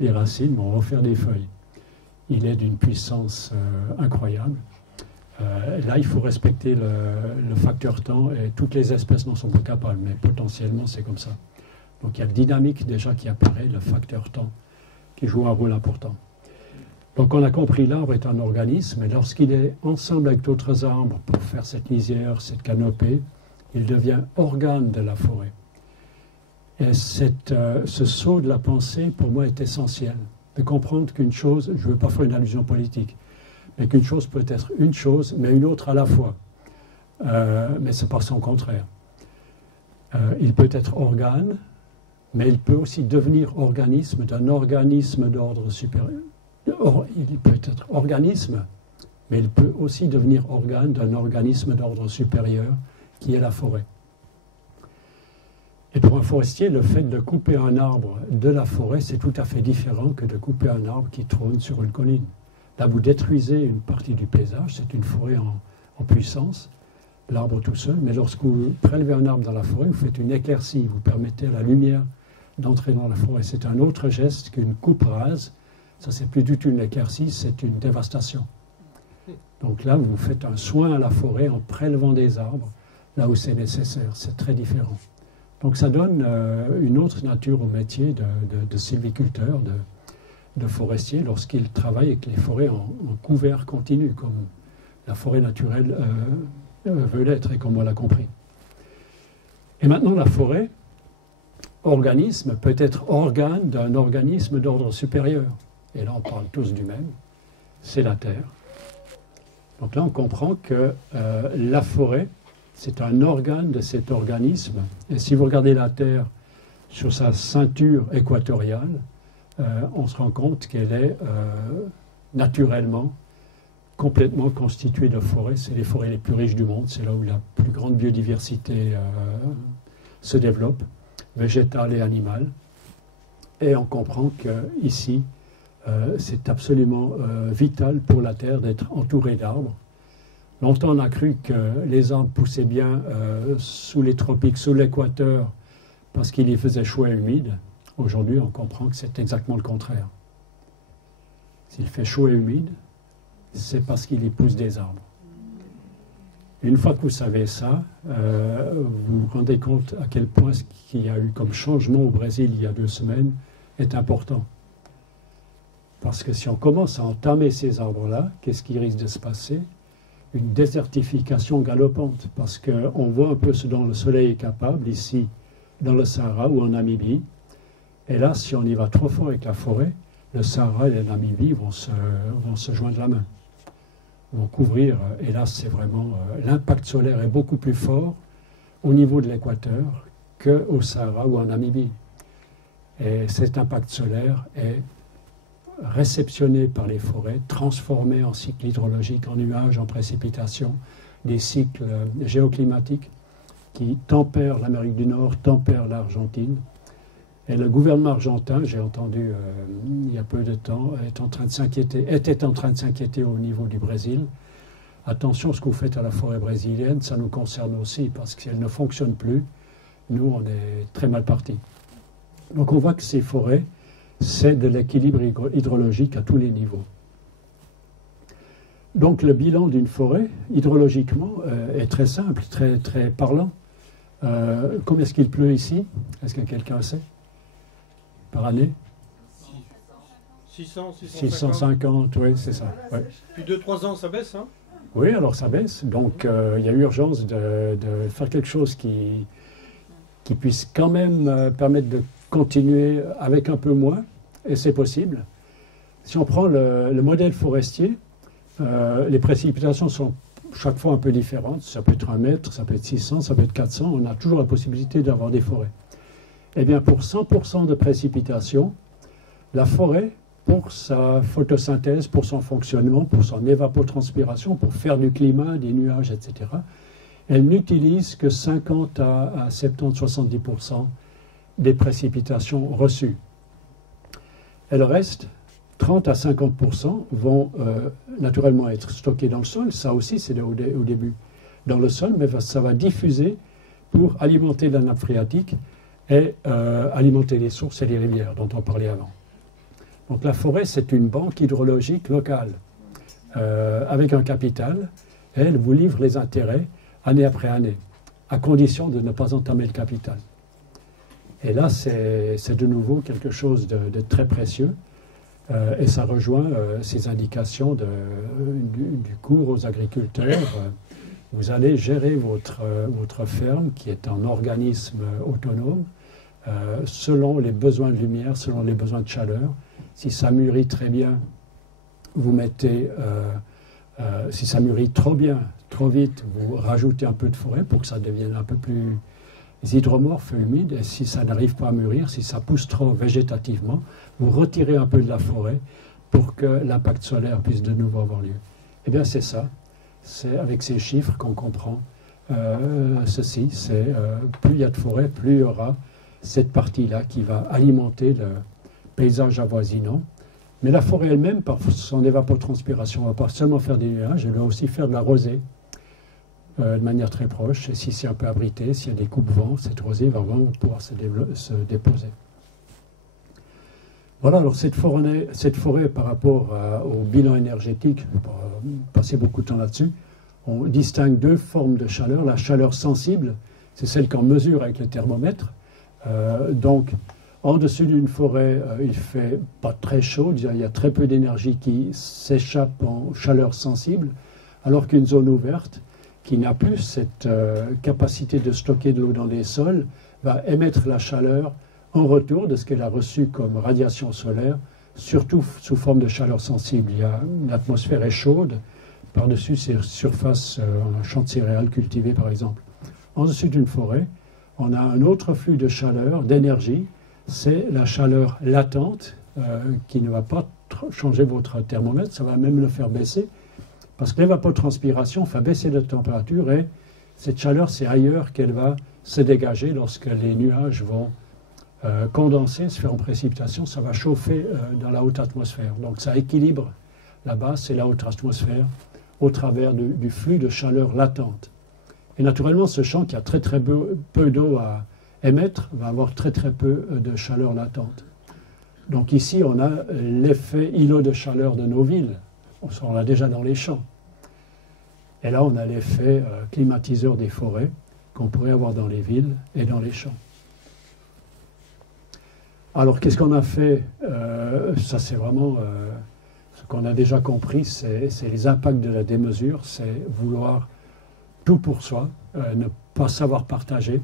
et les racines vont refaire des feuilles. Il est d'une puissance incroyable. Là, il faut respecter le facteur temps et toutes les espèces n'en sont pas capables, mais potentiellement c'est comme ça. Donc il y a la dynamique déjà qui apparaît, le facteur temps, qui joue un rôle important. Donc on a compris, l'arbre est un organisme, et lorsqu'il est ensemble avec d'autres arbres pour faire cette lisière, cette canopée, il devient organe de la forêt. Et ce saut de la pensée, pour moi, est essentiel. De comprendre qu'une chose, je ne veux pas faire une allusion politique, mais qu'une chose peut être une chose, mais une autre à la fois. Mais ce n'est pas son contraire. Il peut être organe, mais il peut aussi devenir organisme d'un organisme d'ordre supérieur. Il peut être organisme, mais il peut aussi devenir organe d'un organisme d'ordre supérieur, qui est la forêt. Et pour un forestier, le fait de couper un arbre de la forêt, c'est tout à fait différent que de couper un arbre qui trône sur une colline. Là, vous détruisez une partie du paysage, c'est une forêt en puissance, l'arbre tout seul, mais lorsque vous prélevez un arbre dans la forêt, vous faites une éclaircie, vous permettez à la lumière d'entrer dans la forêt. C'est un autre geste qu'une coupe rase. Ça, c'est plus du tout une éclaircie, c'est une dévastation. Donc là, vous faites un soin à la forêt en prélevant des arbres, là où c'est nécessaire. C'est très différent. Donc ça donne une autre nature au métier de sylviculteur, de forestier, lorsqu'il travaille avec les forêts en couvert continu, comme la forêt naturelle veut l'être et comme on l'a compris. Et maintenant, la forêt, organisme, peut être organe d'un organisme d'ordre supérieur. Et là, on parle tous du même, c'est la Terre. Donc là, on comprend que la forêt, c'est un organe de cet organisme. Et si vous regardez la Terre sur sa ceinture équatoriale, on se rend compte qu'elle est naturellement complètement constituée de forêts. C'est les forêts les plus riches du monde. C'est là où la plus grande biodiversité se développe, végétale et animale. Et on comprend qu'ici, c'est absolument vital pour la Terre d'être entourée d'arbres. Longtemps, on a cru que les arbres poussaient bien sous les tropiques, sous l'équateur, parce qu'il y faisait chaud et humide. Aujourd'hui, on comprend que c'est exactement le contraire. S'il fait chaud et humide, c'est parce qu'il y pousse des arbres. Une fois que vous savez ça, vous vous rendez compte à quel point ce qu'il y a eu comme changement au Brésil il y a 2 semaines est important. Parce que si on commence à entamer ces arbres-là, qu'est-ce qui risque de se passer? Une désertification galopante. Parce qu'on voit un peu ce dont le soleil est capable ici, dans le Sahara ou en Namibie. Et là, si on y va trop fort avec la forêt, le Sahara et la Namibie vont se joindre la main. Vont couvrir. Et là, c'est vraiment... l'impact solaire est beaucoup plus fort au niveau de l'équateur qu'au Sahara ou en Namibie. Et cet impact solaire est réceptionné par les forêts, transformé en cycle hydrologique, en nuages, en précipitations, des cycles géoclimatiques qui tempèrent l'Amérique du Nord, tempèrent l'Argentine. Et le gouvernement argentin, j'ai entendu il y a peu de temps, était en train de s'inquiéter au niveau du Brésil. Attention, ce que vous faites à la forêt brésilienne, ça nous concerne aussi, parce que si elle ne fonctionne plus, nous, on est très mal partis. Donc on voit que ces forêts, c'est de l'équilibre hydrologique à tous les niveaux. Donc le bilan d'une forêt, hydrologiquement, est très simple, très, très parlant. Combien est-ce qu'il pleut ici? Est-ce que quelqu'un sait? Par année? 650, oui, c'est ça. Ouais. Puis 2-3 ans, ça baisse, hein? Oui, alors ça baisse. Donc il y a urgence de faire quelque chose qui puisse quand même permettre de continuer avec un peu moins, et c'est possible. Si on prend le modèle forestier, les précipitations sont chaque fois un peu différentes. Ça peut être 1 mètre, ça peut être 600, ça peut être 400. On a toujours la possibilité d'avoir des forêts. Eh bien, pour 100% de précipitations, la forêt, pour sa photosynthèse, pour son fonctionnement, pour son évapotranspiration, pour faire du climat, des nuages, etc., elle n'utilise que 50 à 70, 70% des précipitations reçues. Et le reste, 30 à 50% vont naturellement être stockés dans le sol. Ça aussi, c'est au début dans le sol, mais ça va diffuser pour alimenter la nappe phréatique et alimenter les sources et les rivières dont on parlait avant. Donc la forêt, c'est une banque hydrologique locale avec un capital. Et elle vous livre les intérêts année après année, à condition de ne pas entamer le capital. Et là, c'est de nouveau quelque chose de très précieux. Et ça rejoint ces indications du cours aux agriculteurs. Vous allez gérer votre ferme, qui est un organisme autonome, selon les besoins de lumière, selon les besoins de chaleur. Si ça mûrit très bien, vous mettez... si ça mûrit trop bien, trop vite, vous rajoutez un peu de forêt pour que ça devienne un peu plus hydromorphe, humide. Et si ça n'arrive pas à mûrir, si ça pousse trop végétativement, vous retirez un peu de la forêt pour que l'impact solaire puisse de nouveau avoir lieu. Eh bien, c'est ça. C'est avec ces chiffres qu'on comprend ceci. C'est plus il y a de forêt, plus il y aura cette partie-là qui va alimenter le paysage avoisinant. Mais la forêt elle-même, par son évapotranspiration, ne va pas seulement faire des nuages, elle va aussi faire de la rosée de manière très proche. Et si c'est un peu abrité, s'il y a des coupes-vents, cette rosée va vraiment pouvoir se déposer. Voilà, alors cette forêt par rapport au bilan énergétique, je ne vais pas passer beaucoup de temps là-dessus, on distingue 2 formes de chaleur. La chaleur sensible, c'est celle qu'on mesure avec le thermomètre. Donc, en dessus d'une forêt, il ne fait pas très chaud, il y a très peu d'énergie qui s'échappe en chaleur sensible, alors qu'une zone ouverte, qui n'a plus cette capacité de stocker de l'eau dans les sols, va émettre la chaleur en retour de ce qu'elle a reçu comme radiation solaire, surtout sous forme de chaleur sensible. L'atmosphère est chaude, par-dessus ces surfaces, un champ de céréales cultivé par exemple. En dessus d'une forêt, on a un autre flux de chaleur, d'énergie, c'est la chaleur latente qui ne va pas changer votre thermomètre, ça va même le faire baisser, parce que l'évapotranspiration fait baisser la température et cette chaleur, c'est ailleurs qu'elle va se dégager lorsque les nuages vont condenser, se faire en précipitation, ça va chauffer dans la haute atmosphère. Donc ça équilibre la basse et la haute atmosphère au travers du flux de chaleur latente. Et naturellement, ce champ qui a très très peu d'eau à émettre va avoir très très peu de chaleur latente. Donc ici, on a l'effet îlot de chaleur de nos villes. On l'a déjà dans les champs. Et là, on a l'effet climatiseur des forêts qu'on pourrait avoir dans les villes et dans les champs. Alors, qu'est-ce qu'on a fait? Ça, c'est vraiment ce qu'on a déjà compris, c'est les impacts de la démesure, c'est vouloir tout pour soi, ne pas savoir partager.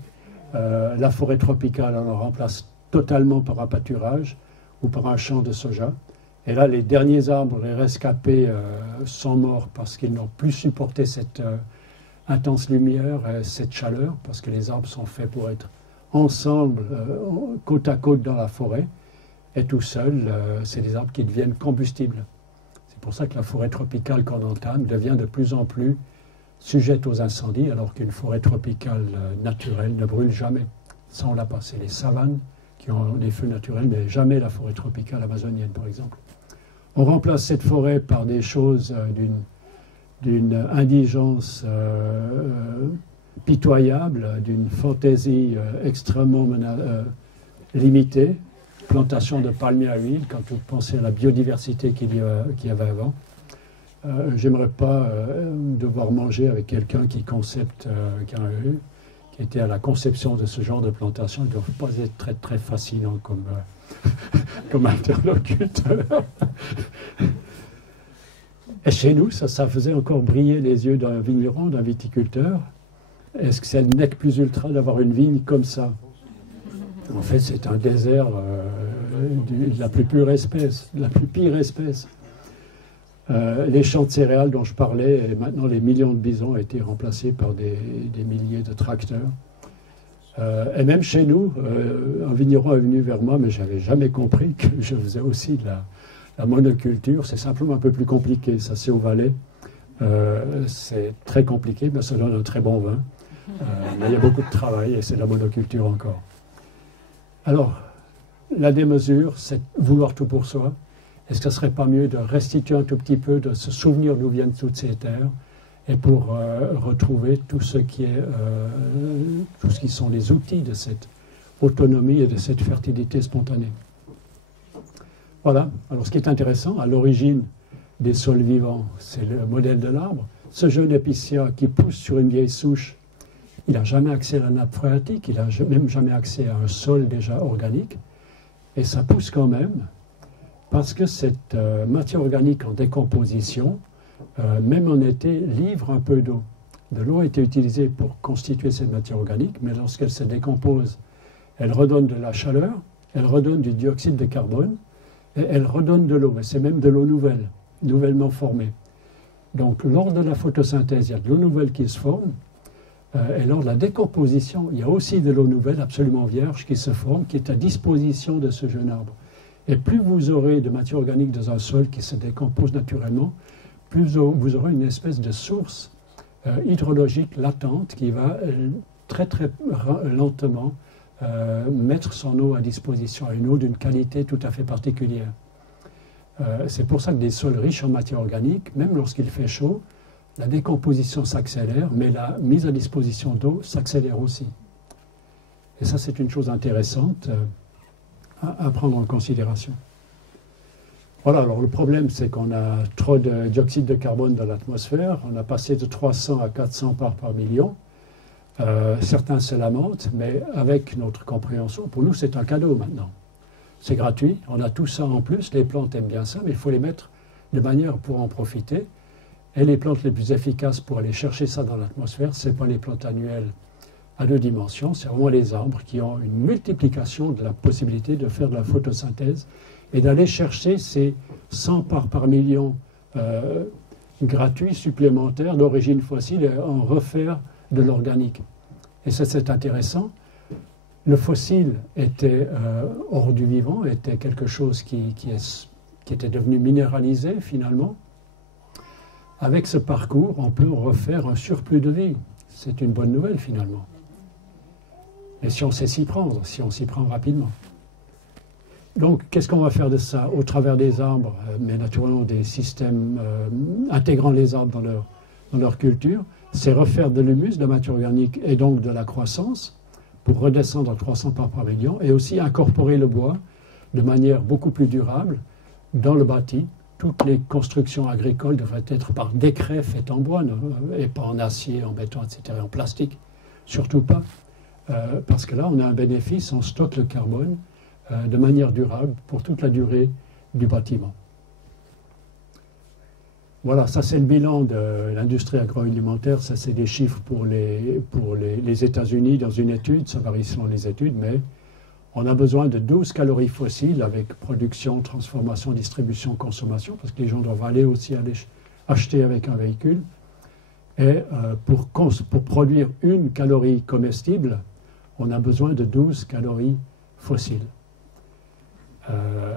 La forêt tropicale, on la remplace totalement par un pâturage ou par un champ de soja. Et là, les derniers arbres, les rescapés, sont morts parce qu'ils n'ont plus supporté cette intense lumière, cette chaleur, parce que les arbres sont faits pour être ensemble, côte à côte dans la forêt, et tout seul, c'est des arbres qui deviennent combustibles. C'est pour ça que la forêt tropicale qu'on entame devient de plus en plus sujette aux incendies, alors qu'une forêt tropicale naturelle ne brûle jamais. Ça, on l'a pas. C'est les savanes qui ont des feux naturels, mais jamais la forêt tropicale amazonienne, par exemple. On remplace cette forêt par des choses d'une indigence pitoyable, d'une fantaisie extrêmement limitée, plantation de palmiers à huile, quand vous pensez à la biodiversité qu'il y avait avant. J'aimerais pas devoir manger avec quelqu'un qui était à la conception de ce genre de plantation. Il ne doit pas être très, très fascinant comme interlocuteur. Et chez nous, ça faisait encore briller les yeux d'un vigneron, d'un viticulteur. Est-ce que c'est le nec plus ultra d'avoir une vigne comme ça? En fait, c'est un désert de la plus pure espèce, de la plus pire espèce. Les champs de céréales dont je parlais, et maintenant les millions de bisons ont été remplacés par des milliers de tracteurs. Et même chez nous, un vigneron est venu vers moi, mais je n'avais jamais compris que je faisais aussi de la monoculture. C'est simplement un peu plus compliqué, ça c'est au Valais. C'est très compliqué, mais ça donne un très bon vin. Mais il y a beaucoup de travail et c'est de la monoculture encore. Alors, la démesure, c'est vouloir tout pour soi. Est-ce que ce ne serait pas mieux de restituer un tout petit peu, de se souvenir d'où viennent toutes ces terres, et pour retrouver tout ce qui sont les outils de cette autonomie et de cette fertilité spontanée? Voilà. Alors, ce qui est intéressant, à l'origine des sols vivants, c'est le modèle de l'arbre. Ce jeune épicéa qui pousse sur une vieille souche, il n'a jamais accès à la nappe phréatique, il n'a même jamais accès à un sol déjà organique, et ça pousse quand même, parce que cette matière organique en décomposition, même en été, livre un peu d'eau. De l'eau a été utilisée pour constituer cette matière organique, mais lorsqu'elle se décompose, elle redonne de la chaleur, elle redonne du dioxyde de carbone, et elle redonne de l'eau, et c'est même de l'eau nouvelle, nouvellement formée. Donc lors de la photosynthèse, il y a de l'eau nouvelle qui se forme, et lors de la décomposition, il y a aussi de l'eau nouvelle absolument vierge qui se forme, qui est à disposition de ce jeune arbre. Et plus vous aurez de matière organique dans un sol qui se décompose naturellement, plus vous aurez une espèce de source hydrologique latente qui va très très lentement mettre son eau à disposition, une eau d'une qualité tout à fait particulière. C'est pour ça que des sols riches en matière organique, même lorsqu'il fait chaud, la décomposition s'accélère, mais la mise à disposition d'eau s'accélère aussi. Et ça, c'est une chose intéressante à prendre en considération. Voilà, alors le problème, c'est qu'on a trop de dioxyde de carbone dans l'atmosphère. On a passé de 300 à 400 parts par million. Certains se lamentent, mais avec notre compréhension, pour nous, c'est un cadeau maintenant. C'est gratuit, on a tout ça en plus. Les plantes aiment bien ça, mais il faut les mettre de manière pour en profiter. Et les plantes les plus efficaces pour aller chercher ça dans l'atmosphère, ce n'est pas les plantes annuelles à 2 dimensions, c'est vraiment les arbres qui ont une multiplication de la possibilité de faire de la photosynthèse et d'aller chercher ces 100 parts par million gratuits supplémentaires d'origine fossile et en refaire de l'organique. Et ça, c'est intéressant. Le fossile était hors du vivant, était quelque chose qui était devenu minéralisé finalement. Avec ce parcours, on peut refaire un surplus de vie. C'est une bonne nouvelle finalement. Mais si on sait s'y prendre, si on s'y prend rapidement. Donc, qu'est-ce qu'on va faire de ça au travers des arbres, mais naturellement des systèmes intégrant les arbres dans leur culture? C'est refaire de l'humus, de la matière organique et donc de la croissance pour redescendre à 300 parts par million et aussi incorporer le bois de manière beaucoup plus durable dans le bâti, toutes les constructions agricoles devraient être par décret faites en bois, et pas en acier, en béton, etc., en plastique. Surtout pas. Parce que là, on a un bénéfice, on stocke le carbone de manière durable pour toute la durée du bâtiment. Voilà, ça c'est le bilan de l'industrie agroalimentaire, ça c'est des chiffres pour les États-Unis dans une étude, ça varie selon les études, mais on a besoin de 12 calories fossiles avec production, transformation, distribution, consommation, parce que les gens doivent aller acheter avec un véhicule. Et pour produire une calorie comestible, on a besoin de 12 calories fossiles.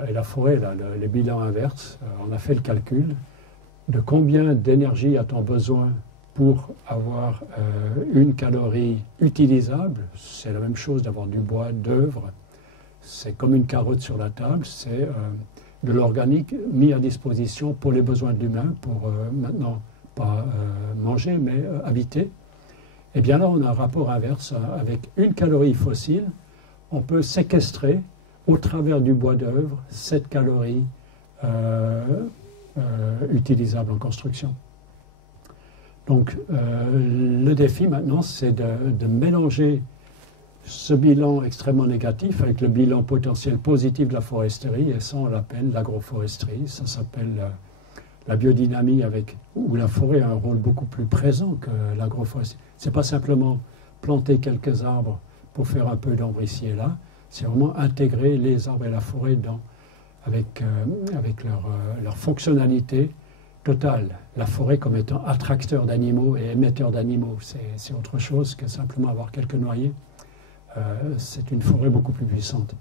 Et la forêt, là, les bilans inverses, on a fait le calcul de combien d'énergie a-t-on besoin pour avoir une calorie utilisable. C'est la même chose d'avoir du bois d'œuvre. C'est comme une carotte sur la table, c'est de l'organique mis à disposition pour les besoins de l'humain, pour maintenant pas manger, mais habiter. Et bien là, on a un rapport inverse. Avec une calorie fossile, on peut séquestrer au travers du bois d'œuvre 7 calories utilisables en construction. Donc le défi maintenant, c'est de mélanger ce bilan extrêmement négatif avec le bilan potentiel positif de la foresterie, et ça on l'appelle l'agroforesterie. Ça s'appelle la biodynamie, où la forêt a un rôle beaucoup plus présent que l'agroforesterie. Ce n'est pas simplement planter quelques arbres pour faire un peu d'ombre ici et là, c'est vraiment intégrer les arbres et la forêt avec leur fonctionnalité totale. La forêt comme étant attracteur d'animaux et émetteur d'animaux, c'est autre chose que simplement avoir quelques noyers. C'est une forêt beaucoup plus puissante.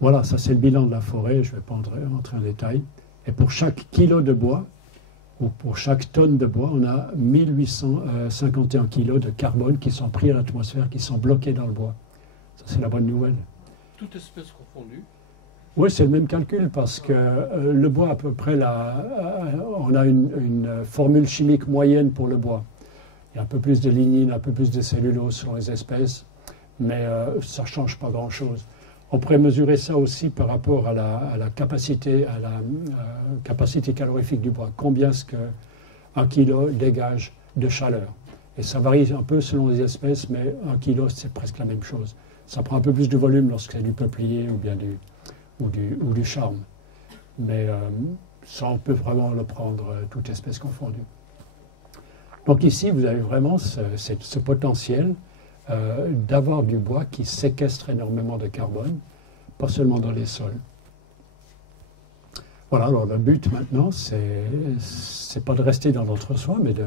Voilà, ça c'est le bilan de la forêt, je ne vais pas entrer en détail. Et pour chaque kilo de bois, ou pour chaque tonne de bois, on a 1851 kilos de carbone qui sont pris à l'atmosphère, qui sont bloqués dans le bois. Ça c'est la bonne nouvelle. Toute espèce confondue. Oui, c'est le même calcul, parce que le bois, à peu près, on a une formule chimique moyenne pour le bois. Il y a un peu plus de lignine, un peu plus de cellulose selon les espèces, mais ça ne change pas grand-chose. On pourrait mesurer ça aussi par rapport à la capacité calorifique du bois. Combien est-ce qu'un kilo dégage de chaleur? Et ça varie un peu selon les espèces, mais un kilo, c'est presque la même chose. Ça prend un peu plus de volume lorsque c'est du peuplier ou bien du charme. Mais ça, on peut vraiment le prendre, toute espèce confondue. Donc ici, vous avez vraiment ce potentiel d'avoir du bois qui séquestre énormément de carbone, pas seulement dans les sols. Voilà, alors le but maintenant, c'est pas de rester dans l'entre-soi, mais de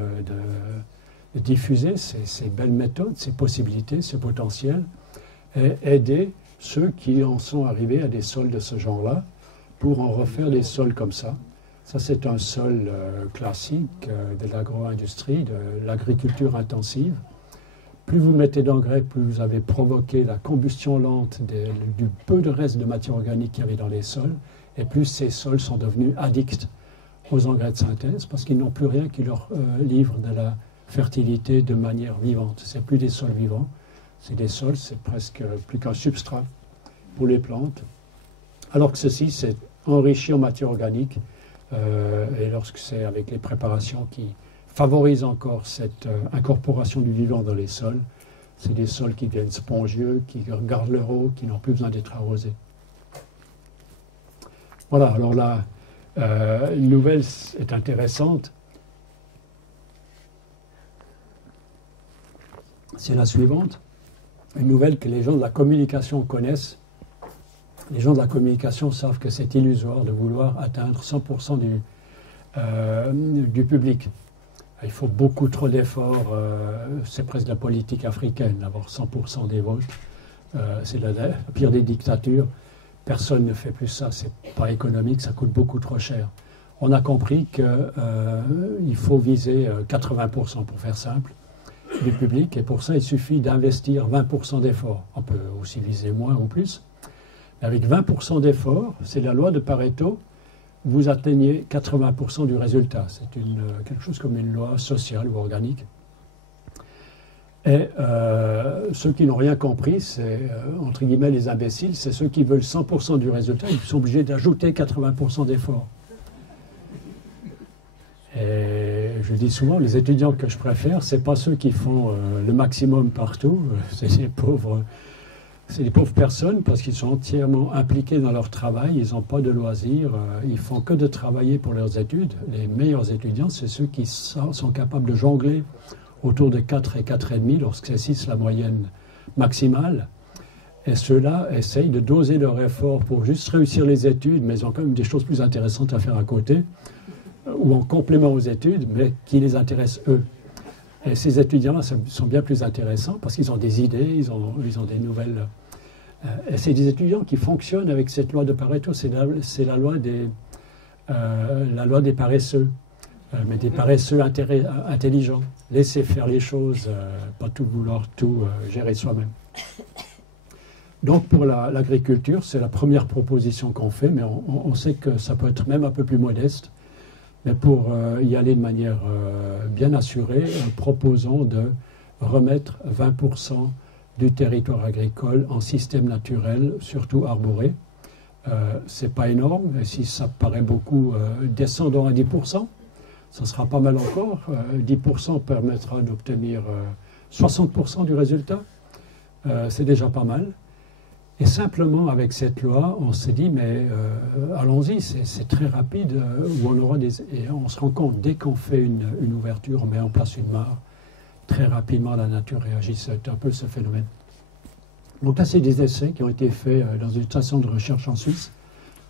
diffuser ces belles méthodes, ces possibilités, ce potentiel, et aider ceux qui en sont arrivés à des sols de ce genre-là pour en refaire des sols comme ça. Ça, c'est un sol classique de l'agro-industrie, de l'agriculture intensive. Plus vous mettez d'engrais, plus vous avez provoqué la combustion lente du peu de reste de matière organique qu'il y avait dans les sols, et plus ces sols sont devenus addicts aux engrais de synthèse, parce qu'ils n'ont plus rien qui leur livre de la fertilité de manière vivante. Ce n'est plus des sols vivants, c'est des sols, c'est presque plus qu'un substrat pour les plantes, alors que ceci, c'est enrichi en matière organique, et lorsque c'est avec les préparations qui favorisent encore cette incorporation du vivant dans les sols, c'est des sols qui deviennent spongieux, qui gardent leur eau, qui n'ont plus besoin d'être arrosés. Voilà, alors là, une nouvelle est intéressante. C'est la suivante. Une nouvelle que les gens de la communication connaissent. Les gens de la communication savent que c'est illusoire de vouloir atteindre 100% du public. Il faut beaucoup trop d'efforts, c'est presque la politique africaine, d'avoir 100% des votes. C'est la pire des dictatures. Personne ne fait plus ça, c'est pas économique, ça coûte beaucoup trop cher. On a compris qu'il faut viser 80% pour faire simple du public, et pour ça il suffit d'investir 20% d'efforts. On peut aussi viser moins ou plus. Avec 20% d'efforts, c'est la loi de Pareto, vous atteignez 80% du résultat. C'est quelque chose comme une loi sociale ou organique. Et ceux qui n'ont rien compris, c'est entre guillemets les imbéciles, c'est ceux qui veulent 100% du résultat, ils sont obligés d'ajouter 80% d'efforts. Et je dis souvent, les étudiants que je préfère, c'est pas ceux qui font le maximum partout, c'est les pauvres personnes parce qu'ils sont entièrement impliqués dans leur travail, ils n'ont pas de loisirs, ils font que de travailler pour leurs études. Les meilleurs étudiants, c'est ceux qui sont capables de jongler autour de 4 et 4,5 lorsque c'est 6 la moyenne maximale. Et ceux-là essayent de doser leur effort pour juste réussir les études, mais ils ont quand même des choses plus intéressantes à faire à côté, ou en complément aux études, mais qui les intéressent eux. Et ces étudiants-là sont bien plus intéressants parce qu'ils ont des idées, ils ont des nouvelles... et c'est des étudiants qui fonctionnent avec cette loi de Pareto, c'est la loi des paresseux, mais des paresseux intelligents. Laisser faire les choses, pas tout vouloir tout gérer soi-même. Donc pour l'agriculture, c'est la première proposition qu'on fait, mais on sait que ça peut être même un peu plus modeste. Mais pour y aller de manière bien assurée, proposons de remettre 20% du territoire agricole en système naturel, surtout arboré. Ce n'est pas énorme, et si ça paraît beaucoup, descendons à 10%, ça sera pas mal encore. 10% permettra d'obtenir 60% du résultat. C'est déjà pas mal. Et simplement, avec cette loi, on s'est dit, mais allons-y, c'est très rapide, où on aura et on se rend compte, dès qu'on fait une ouverture, on met en place une mare, très rapidement, la nature réagit. C'est un peu ce phénomène. Donc là, c'est des essais qui ont été faits dans une station de recherche en Suisse,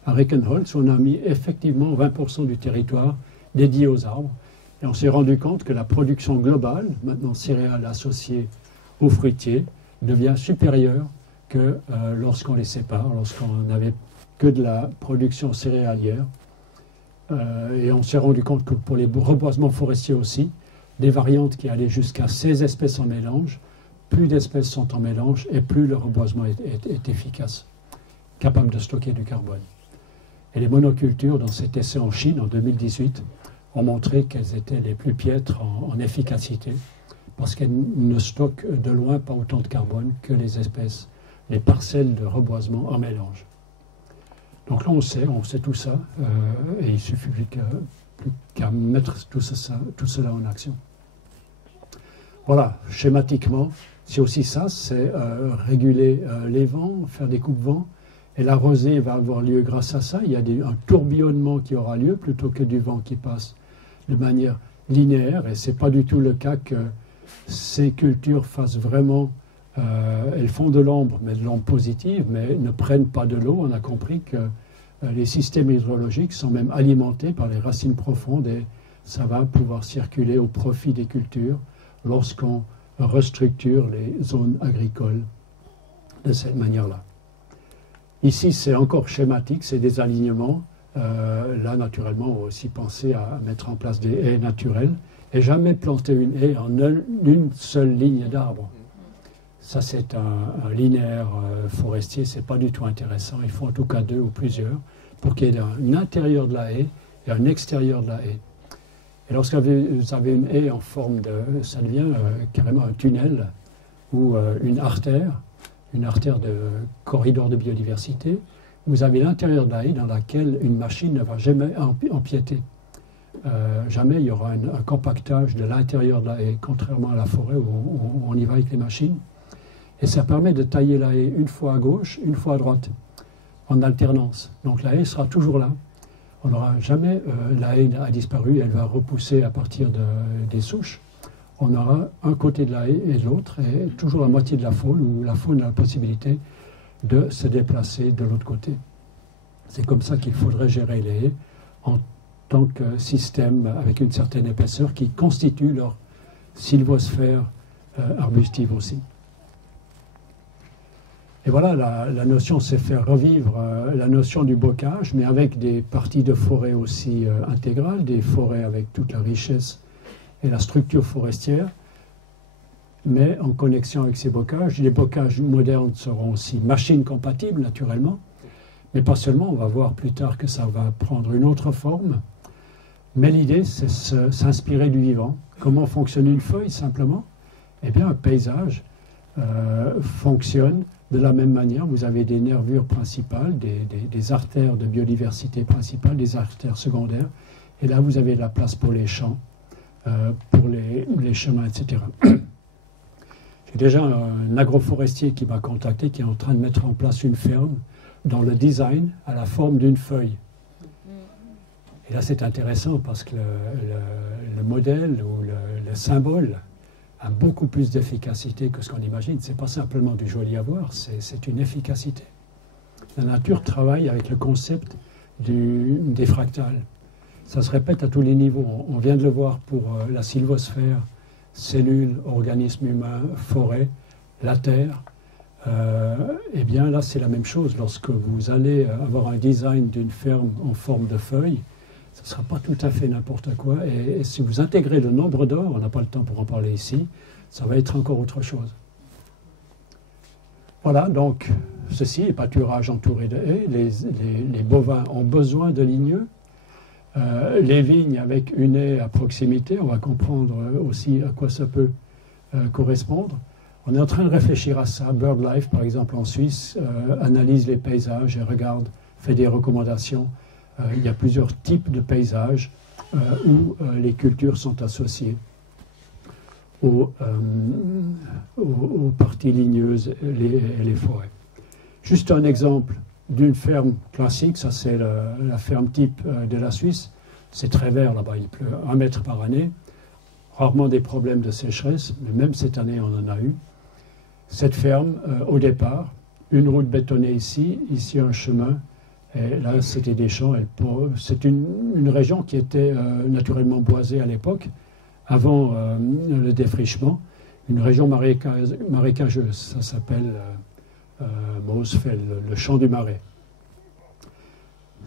à Reckenholz, où on a mis effectivement 20% du territoire dédié aux arbres. Et on s'est rendu compte que la production globale, maintenant céréales associées aux fruitiers, devient supérieure que lorsqu'on les sépare, lorsqu'on n'avait que de la production céréalière. Et on s'est rendu compte que pour les reboisements forestiers aussi, des variantes qui allaient jusqu'à 16 espèces en mélange, plus d'espèces sont en mélange et plus le reboisement est efficace, capable de stocker du carbone. Et les monocultures, dans cet essai en Chine en 2018, ont montré qu'elles étaient les plus piètres en efficacité, parce qu'elles ne stockent de loin pas autant de carbone que les espèces, les parcelles de reboisement en mélange. Donc là, on sait tout ça, et il suffit plus qu'à mettre tout cela en action. Voilà, schématiquement, c'est aussi ça, c'est réguler les vents, faire des coupe-vents, et la rosée va avoir lieu grâce à ça. Il y a un tourbillonnement qui aura lieu plutôt que du vent qui passe de manière linéaire, et ce n'est pas du tout le cas que ces cultures fassent vraiment... elles font de l'ombre, mais de l'ombre positive, mais ne prennent pas de l'eau. On a compris que les systèmes hydrologiques sont même alimentés par les racines profondes et ça va pouvoir circuler au profit des cultures lorsqu'on restructure les zones agricoles de cette manière-là. Ici, c'est encore schématique, c'est des alignements. Là, naturellement, on va aussi penser à mettre en place des haies naturelles et jamais planter une haie en une seule ligne d'arbres. Ça, c'est un linéaire forestier, ce n'est pas du tout intéressant. Il faut en tout cas 2 ou plusieurs pour qu'il y ait un intérieur de la haie et un extérieur de la haie. Et lorsque vous avez une haie en forme de... ça devient carrément un tunnel ou une artère de corridor de biodiversité. Vous avez l'intérieur de la haie dans laquelle une machine ne va jamais empiéter. Jamais il y aura un compactage de l'intérieur de la haie, contrairement à la forêt où on y va avec les machines. Et ça permet de tailler la haie une fois à gauche, une fois à droite, en alternance. Donc la haie sera toujours là. On n'aura jamais, la haie a disparu, elle va repousser à partir des souches. On aura un côté de la haie et l'autre, et toujours la moitié de la faune, où la faune a la possibilité de se déplacer de l'autre côté. C'est comme ça qu'il faudrait gérer les haies en tant que système avec une certaine épaisseur qui constitue leur sylvosphère arbustive aussi. Et voilà, la notion, c'est faire revivre la notion du bocage, mais avec des parties de forêt aussi intégrales, des forêts avec toute la richesse et la structure forestière, mais en connexion avec ces bocages. Les bocages modernes seront aussi machines compatibles, naturellement, mais pas seulement, on va voir plus tard que ça va prendre une autre forme. Mais l'idée, c'est s'inspirer du vivant. Comment fonctionne une feuille, simplement? Eh bien, un paysage fonctionne de la même manière. Vous avez des nervures principales, des artères de biodiversité principales, des artères secondaires, et là, vous avez de la place pour les champs, pour les chemins, etc. J'ai déjà un agroforestier qui m'a contacté, qui est en train de mettre en place une ferme dont le design a la forme d'une feuille. Et là, c'est intéressant parce que le modèle ou le symbole a beaucoup plus d'efficacité que ce qu'on imagine. Ce n'est pas simplement du joli à voir, c'est une efficacité. La nature travaille avec le concept des fractales. Ça se répète à tous les niveaux. On vient de le voir pour la sylvosphère, cellules, organismes humains, forêt, la terre. Eh bien là, c'est la même chose. Lorsque vous allez avoir un design d'une ferme en forme de feuille, ce ne sera pas tout à fait n'importe quoi. Et si vous intégrez le nombre d'or, on n'a pas le temps pour en parler ici, ça va être encore autre chose. Voilà, donc ceci est pâturage entouré de haies. Les bovins ont besoin de ligneux. Les vignes avec une haie à proximité, on va comprendre aussi à quoi ça peut correspondre. On est en train de réfléchir à ça. BirdLife, par exemple, en Suisse, analyse les paysages et regarde, fait des recommandations. Il y a plusieurs types de paysages où les cultures sont associées aux parties ligneuses et les forêts. Juste un exemple d'une ferme classique, ça c'est la ferme type de la Suisse. C'est très vert là-bas, il pleut 1 mètre par année. Rarement des problèmes de sécheresse, mais même cette année on en a eu. Cette ferme, au départ, une route bétonnée ici un chemin, et là c'était des champs. C'est une région qui était naturellement boisée à l'époque, avant le défrichement, une région marécageuse, ça s'appelle Moosfeld, le champ du Marais.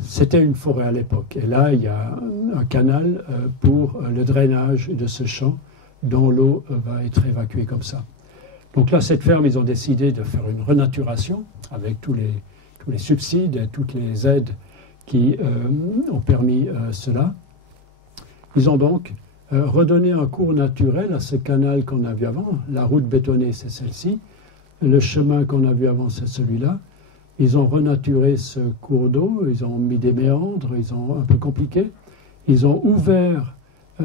C'était une forêt à l'époque, et là il y a un canal pour le drainage de ce champ, dont l'eau va être évacuée comme ça. Donc là, cette ferme, ils ont décidé de faire une renaturation avec tous les subsides et toutes les aides qui ont permis cela. Ils ont donc redonné un cours naturel à ce canal qu'on a vu avant. La route bétonnée, c'est celle-ci. Le chemin qu'on a vu avant, c'est celui-là. Ils ont renaturé ce cours d'eau, ils ont mis des méandres, ils ont un peu compliqué. Ils ont ouvert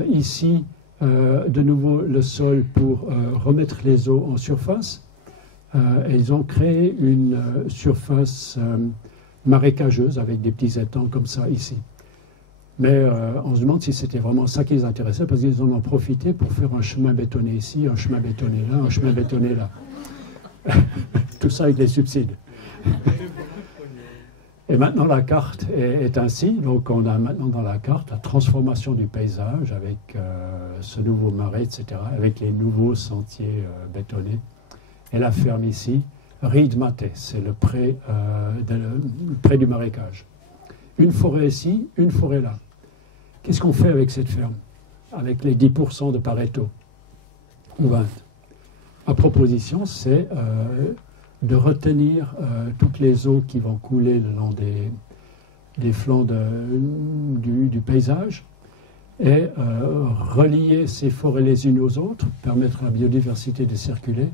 ici de nouveau le sol pour remettre les eaux en surface. Et ils ont créé une surface marécageuse avec des petits étangs comme ça ici. Mais on se demande si c'était vraiment ça qui les intéressait, parce qu'ils en ont profité pour faire un chemin bétonné ici, un chemin bétonné là, un chemin bétonné là. Tout ça avec les subsides. Et maintenant la carte est ainsi, donc on a maintenant dans la carte la transformation du paysage avec ce nouveau marais, etc., avec les nouveaux sentiers bétonnés. Et la ferme ici, Riedmaté, c'est le près du marécage. Une forêt ici, une forêt là. Qu'est-ce qu'on fait avec cette ferme? Avec les 10% de Pareto, ou 20%. Ma proposition, c'est de retenir toutes les eaux qui vont couler le long des flancs du paysage et relier ces forêts les unes aux autres, permettre à la biodiversité de circuler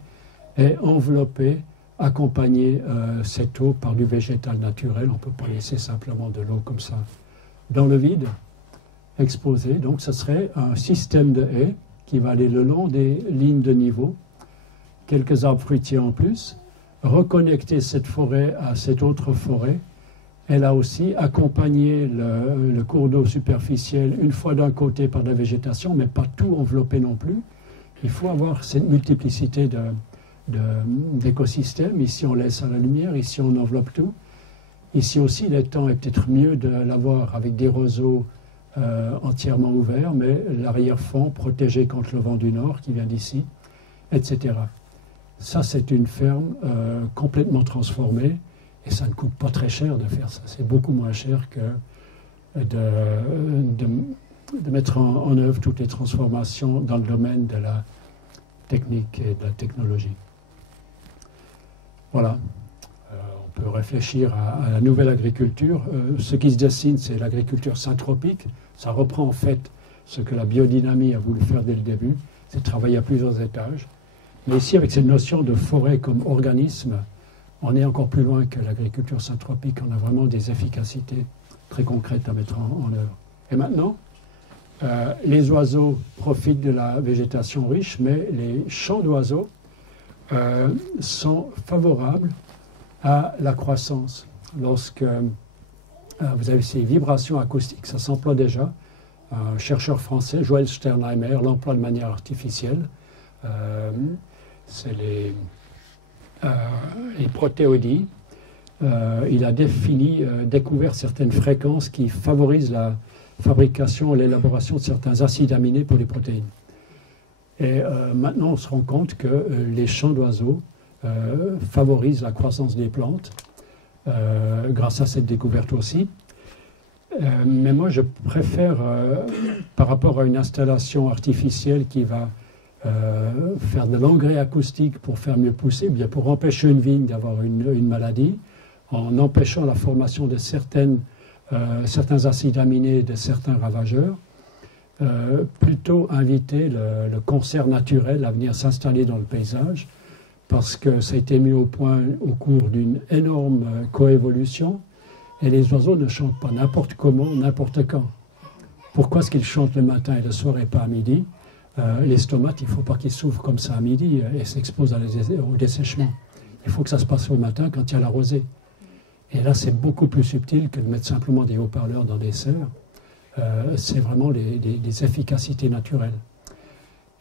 et envelopper, accompagner cette eau par du végétal naturel. On ne peut pas laisser simplement de l'eau comme ça dans le vide, exposée. Donc ce serait un système de haies qui va aller le long des lignes de niveau, quelques arbres fruitiers en plus, reconnecter cette forêt à cette autre forêt, et là aussi accompagner le cours d'eau superficiel une fois d'un côté par la végétation, mais pas tout enveloppé non plus. Il faut avoir cette multiplicité d'écosystèmes. Ici on laisse à la lumière, ici on enveloppe tout. Ici aussi l'étang est peut-être mieux de l'avoir avec des roseaux entièrement ouverts, mais l'arrière-fond protégé contre le vent du nord qui vient d'ici, etc. Ça, c'est une ferme complètement transformée, et ça ne coûte pas très cher de faire ça. C'est beaucoup moins cher que de mettre en œuvre toutes les transformations dans le domaine de la technique et de la technologie. Voilà. On peut réfléchir à la nouvelle agriculture. Ce qui se dessine, c'est l'agriculture syntropique. Ça reprend en fait ce que la biodynamie a voulu faire dès le début, c'est travailler à plusieurs étages. Mais ici, avec cette notion de forêt comme organisme, on est encore plus loin que l'agriculture syntropique. On a vraiment des efficacités très concrètes à mettre en œuvre. Et maintenant, les oiseaux profitent de la végétation riche, mais les chants d'oiseaux sont favorables à la croissance. Lorsque vous avez ces vibrations acoustiques, ça s'emploie déjà. Un chercheur français, Joël Sternheimer, l'emploie de manière artificielle. C'est les protéodies. Il a découvert certaines fréquences qui favorisent la fabrication et l'élaboration de certains acides aminés pour les protéines. Et maintenant, on se rend compte que les chants d'oiseaux favorisent la croissance des plantes, grâce à cette découverte aussi. Mais moi, je préfère, par rapport à une installation artificielle qui va faire de l'engrais acoustique pour faire mieux pousser, bien pour empêcher une vigne d'avoir une maladie, en empêchant la formation de certains acides aminés de certains ravageurs, plutôt inviter le concert naturel à venir s'installer dans le paysage, parce que ça a été mis au point au cours d'une énorme coévolution, et les oiseaux ne chantent pas n'importe comment, n'importe quand. Pourquoi est-ce qu'ils chantent le matin et le soir et pas à midi? Les stomates, il ne faut pas qu'ils s'ouvrent comme ça à midi et s'exposent au dessèchement. Il faut que ça se passe au matin quand il y a la rosée. Et là, c'est beaucoup plus subtil que de mettre simplement des haut-parleurs dans des serres. C'est vraiment des efficacités naturelles.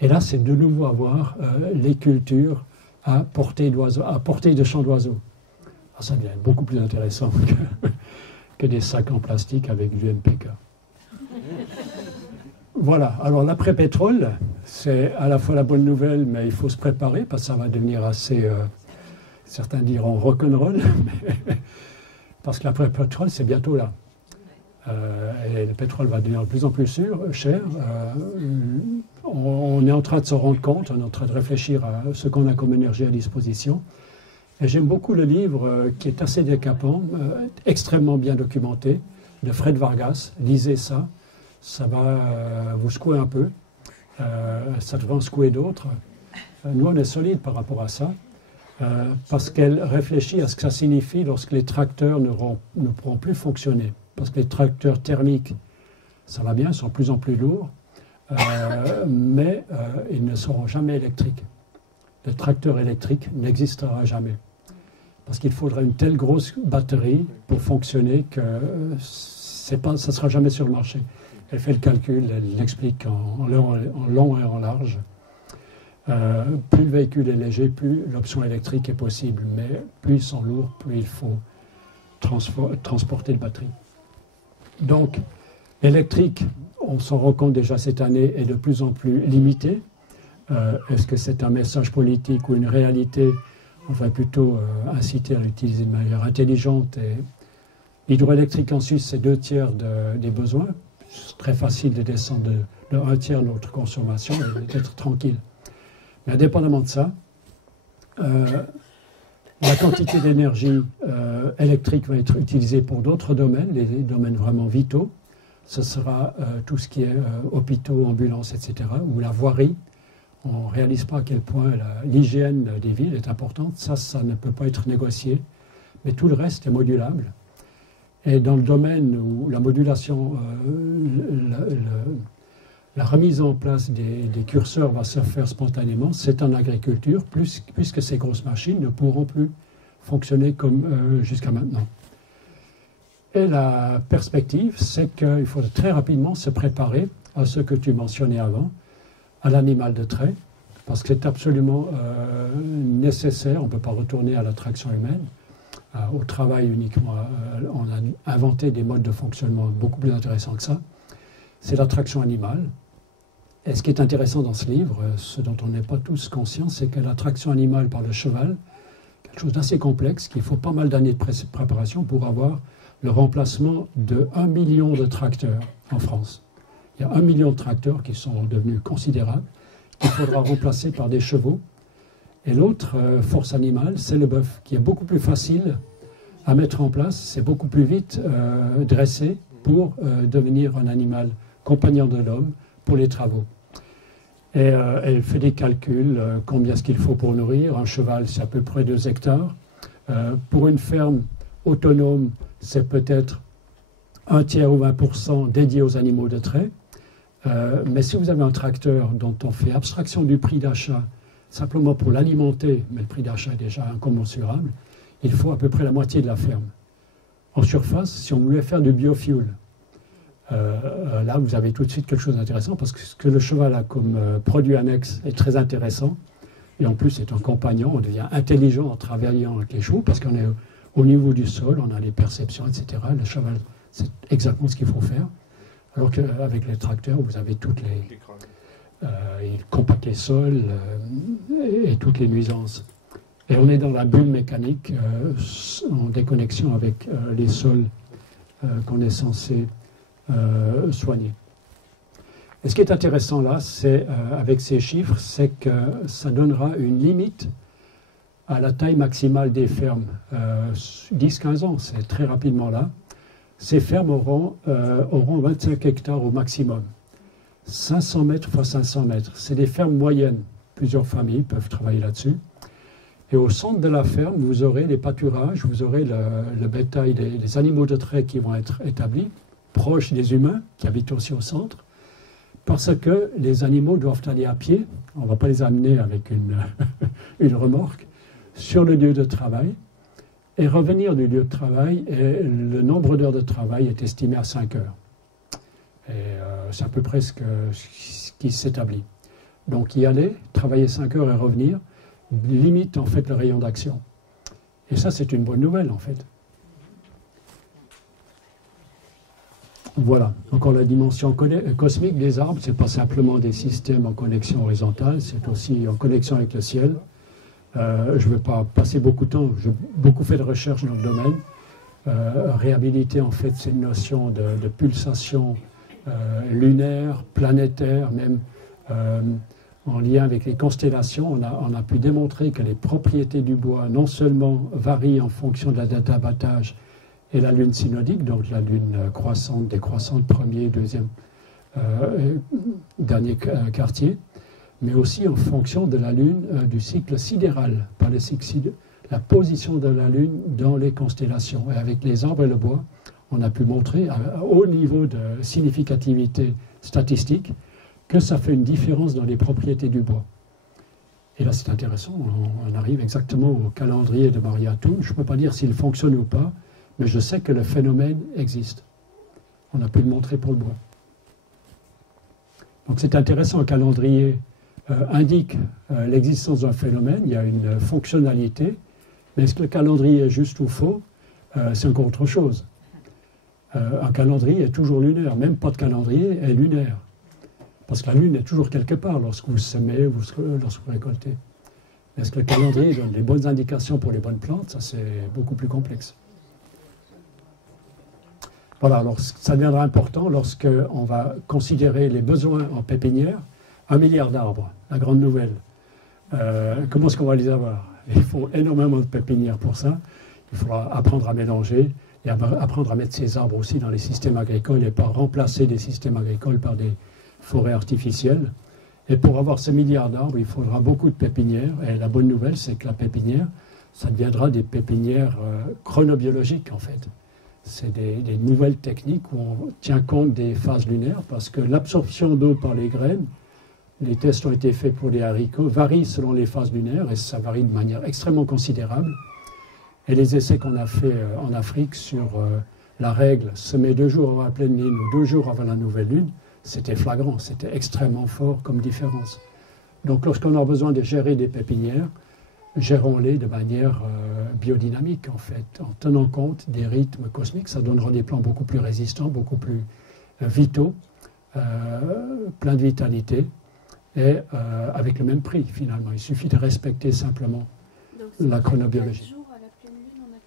Et là, c'est de nouveau avoir les cultures à portée de champs d'oiseaux. Ça devient beaucoup plus intéressant que des sacs en plastique avec du MPK. Voilà, alors l'après-pétrole, c'est à la fois la bonne nouvelle, mais il faut se préparer parce que ça va devenir assez, certains diront rock'n'roll, parce que l'après-pétrole, c'est bientôt là. Et le pétrole va devenir de plus en plus cher. On est en train de s'en rendre compte, on est en train de réfléchir à ce qu'on a comme énergie à disposition. Et j'aime beaucoup le livre qui est assez décapant, extrêmement bien documenté, de Fred Vargas. Lisez ça, ça va vous secouer un peu, ça devrait en secouer d'autres. Nous, on est solide par rapport à ça, parce qu'elle réfléchit à ce que ça signifie lorsque les tracteurs ne pourront plus fonctionner. Parce que les tracteurs thermiques, ça va bien, ils sont de plus en plus lourds, mais ils ne seront jamais électriques. Le tracteur électrique n'existera jamais. Parce qu'il faudra une telle grosse batterie pour fonctionner que ça ne sera jamais sur le marché. Elle fait le calcul, elle l'explique en long et en large. Plus le véhicule est léger, plus l'option électrique est possible. Mais plus ils sont lourds, plus il faut transporter de batterie. Donc, l'électrique, on s'en rend compte déjà cette année, est de plus en plus limité. Est-ce que c'est un message politique ou une réalité? On va plutôt inciter à l'utiliser de manière intelligente. L'hydroélectrique en Suisse, c'est 2/3 des besoins. C'est très facile de descendre de 1/3 de notre consommation et d'être tranquille. Mais indépendamment de ça, la quantité d'énergie électrique va être utilisée pour d'autres domaines, les domaines vraiment vitaux. Ce sera tout ce qui est hôpitaux, ambulances, etc., ou la voirie. On ne réalise pas à quel point l'hygiène des villes est importante. Ça ne peut pas être négocié. Mais tout le reste est modulable. Et dans le domaine où la modulation, la remise en place des curseurs va se faire spontanément, c'est en agriculture, puisque ces grosses machines ne pourront plus fonctionner comme jusqu'à maintenant. Et la perspective, c'est qu'il faut très rapidement se préparer à ce que tu mentionnais avant, à l'animal de trait, parce que c'est absolument nécessaire. On ne peut pas retourner à la traction humaine, au travail uniquement. On a inventé des modes de fonctionnement beaucoup plus intéressants que ça. C'est la traction animale. Et ce qui est intéressant dans ce livre, ce dont on n'est pas tous conscients, c'est que la traction animale par le cheval, quelque chose d'assez complexe, qu'il faut pas mal d'années de préparation pour avoir le remplacement de 1 million de tracteurs en France. Il y a 1 million de tracteurs qui sont devenus considérables, qu'il faudra remplacer par des chevaux. Et l'autre force animale, c'est le bœuf, qui est beaucoup plus facile à mettre en place, c'est beaucoup plus vite dressé pour devenir un animal compagnon de l'homme pour les travaux. Et elle fait des calculs, combien est-ce qu'il faut pour nourrir. Un cheval, c'est à peu près 2 hectares. Pour une ferme autonome, c'est peut-être 1 tiers ou 20% dédié aux animaux de trait. Mais si vous avez un tracteur dont on fait abstraction du prix d'achat, simplement pour l'alimenter, mais le prix d'achat est déjà incommensurable, il faut à peu près la moitié de la ferme. En surface, si on voulait faire du biofuel, là, vous avez tout de suite quelque chose d'intéressant parce que ce que le cheval a comme produit annexe est très intéressant. Et en plus, c'est un compagnon, on devient intelligent en travaillant avec les chevaux parce qu'on est au niveau du sol, on a les perceptions, etc. Le cheval, c'est exactement ce qu'il faut faire. Alors qu'avec les tracteurs, vous avez toutes il compacte les sols et toutes les nuisances. Et on est dans la bulle mécanique en déconnexion avec les sols qu'on est censé soigner. Et ce qui est intéressant là, c'est avec ces chiffres, c'est que ça donnera une limite à la taille maximale des fermes. 10-15 ans, c'est très rapidement là. Ces fermes auront 25 hectares au maximum. 500 mètres fois 500 mètres. C'est des fermes moyennes. Plusieurs familles peuvent travailler là-dessus. Et au centre de la ferme, vous aurez les pâturages, vous aurez le bétail, les animaux de trait qui vont être établis, proches des humains, qui habitent aussi au centre, parce que les animaux doivent aller à pied, on ne va pas les amener avec une remorque, sur le lieu de travail, et revenir du lieu de travail, et le nombre d'heures de travail est estimé à 5 heures. Et c'est à peu près ce qui s'établit. Donc y aller, travailler 5 heures et revenir, limite en fait le rayon d'action. Et ça, c'est une bonne nouvelle en fait. Voilà, encore la dimension cosmique des arbres, c'est pas simplement des systèmes en connexion horizontale, c'est aussi en connexion avec le ciel. Je ne vais pas passer beaucoup de temps, j'ai beaucoup fait de recherches dans le domaine. Réhabiliter en fait ces notions de pulsation lunaire, planétaire, même en lien avec les constellations, on a pu démontrer que les propriétés du bois non seulement varient en fonction de la date d'abattage et la lune synodique, donc la lune croissante, décroissante, premier, deuxième, dernier quartier, mais aussi en fonction de la lune du cycle sidéral, par le cycle la position de la lune dans les constellations. Et avec les arbres et le bois, on a pu montrer à haut niveau de significativité statistique que ça fait une différence dans les propriétés du bois. Et là, c'est intéressant, on arrive exactement au calendrier de Maria Thun. Je ne peux pas dire s'il fonctionne ou pas, mais je sais que le phénomène existe. On a pu le montrer pour le bois. Donc c'est intéressant, un calendrier indique l'existence d'un phénomène, il y a une fonctionnalité, mais est-ce que le calendrier est juste ou faux? C'est encore autre chose. Un calendrier est toujours lunaire, même pas de calendrier est lunaire. Parce que la lune est toujours quelque part lorsque vous semez, lorsque vous récoltez. Est-ce que le calendrier donne les bonnes indications pour les bonnes plantes? Ça, c'est beaucoup plus complexe. Voilà, alors ça deviendra important lorsqu'on va considérer les besoins en pépinière. 1 milliard d'arbres, la grande nouvelle. Comment est-ce qu'on va les avoir? Il faut énormément de pépinières pour ça. Il faudra apprendre à mélanger et apprendre à mettre ces arbres aussi dans les systèmes agricoles et pas remplacer des systèmes agricoles par des forêts artificielles. Et pour avoir ces milliards d'arbres, il faudra beaucoup de pépinières. Et la bonne nouvelle, c'est que la pépinière, ça deviendra des pépinières chronobiologiques en fait. C'est des nouvelles techniques où on tient compte des phases lunaires parce que l'absorption d'eau par les graines, les tests ont été faits pour les haricots, varient selon les phases lunaires et ça varie de manière extrêmement considérable. Et les essais qu'on a faits en Afrique sur la règle semer 2 jours avant la pleine lune ou 2 jours avant la nouvelle lune, c'était flagrant, c'était extrêmement fort comme différence. Donc lorsqu'on a besoin de gérer des pépinières, gérons-les de manière biodynamique en fait, en tenant compte des rythmes cosmiques. Ça donnera des plants beaucoup plus résistants, beaucoup plus vitaux, plein de vitalité et avec le même prix finalement. Il suffit de respecter simplement la chronobiologie. 4 jours à la pleine lune, on a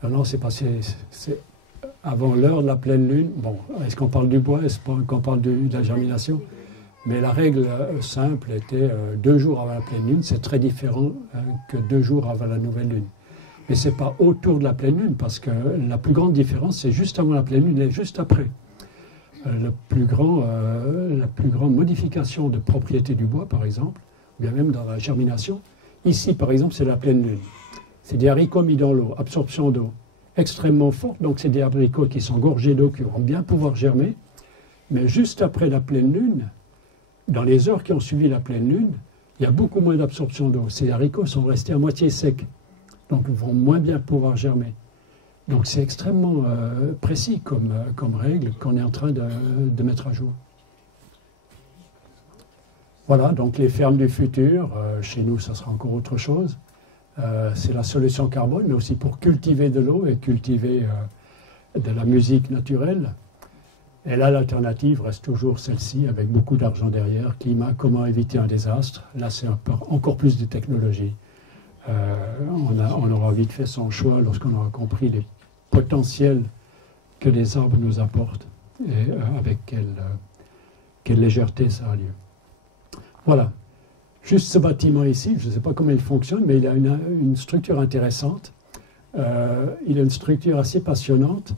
4 jours. Non, c'est passé, c'est avant l'heure de la pleine lune. Bon, est-ce qu'on parle du bois, est-ce qu'on parle de la germination? Mais la règle simple était 2 jours avant la pleine lune, c'est très différent que 2 jours avant la nouvelle lune. Mais ce n'est pas autour de la pleine lune, parce que la plus grande différence, c'est juste avant la pleine lune et juste après. la plus grande modification de propriété du bois, par exemple, ou bien même dans la germination. Ici, par exemple, c'est la pleine lune. C'est des haricots mis dans l'eau, absorption d'eau extrêmement forte. Donc, c'est des haricots qui sont gorgés d'eau, qui vont bien pouvoir germer. Mais juste après la pleine lune, dans les heures qui ont suivi la pleine lune, il y a beaucoup moins d'absorption d'eau. Ces haricots sont restés à moitié secs, donc ils vont moins bien pouvoir germer. Donc c'est extrêmement précis comme règle qu'on est en train de mettre à jour. Voilà, donc les fermes du futur, chez nous ça sera encore autre chose. C'est la solution carbone, mais aussi pour cultiver de l'eau et cultiver de la musique naturelle. Et là, l'alternative reste toujours celle-ci, avec beaucoup d'argent derrière. Climat, comment éviter un désastre. Là, c'est encore plus de technologie. On aura vite fait son choix lorsqu'on aura compris les potentiels que les arbres nous apportent et avec quelle légèreté ça a lieu. Voilà. Juste ce bâtiment ici, je ne sais pas comment il fonctionne, mais il a une structure intéressante. Il a une structure assez passionnante.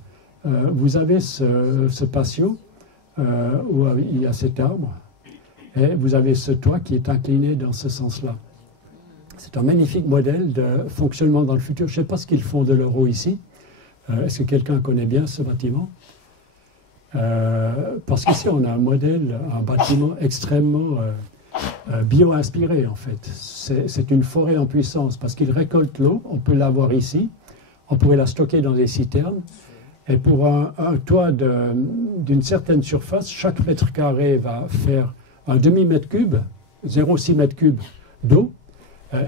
Vous avez ce patio où il y a cet arbre et vous avez ce toit qui est incliné dans ce sens-là. C'est un magnifique modèle de fonctionnement dans le futur. Je ne sais pas ce qu'ils font de leur eau ici. Est-ce que quelqu'un connaît bien ce bâtiment? Parce qu'ici, on a un bâtiment extrêmement bio-inspiré, en fait. C'est une forêt en puissance parce qu'il récolte l'eau. On peut l'avoir ici. On pourrait la stocker dans des citernes. Et pour un toit d'une certaine surface, chaque mètre carré va faire un demi-mètre cube, 0,6 mètre cube d'eau.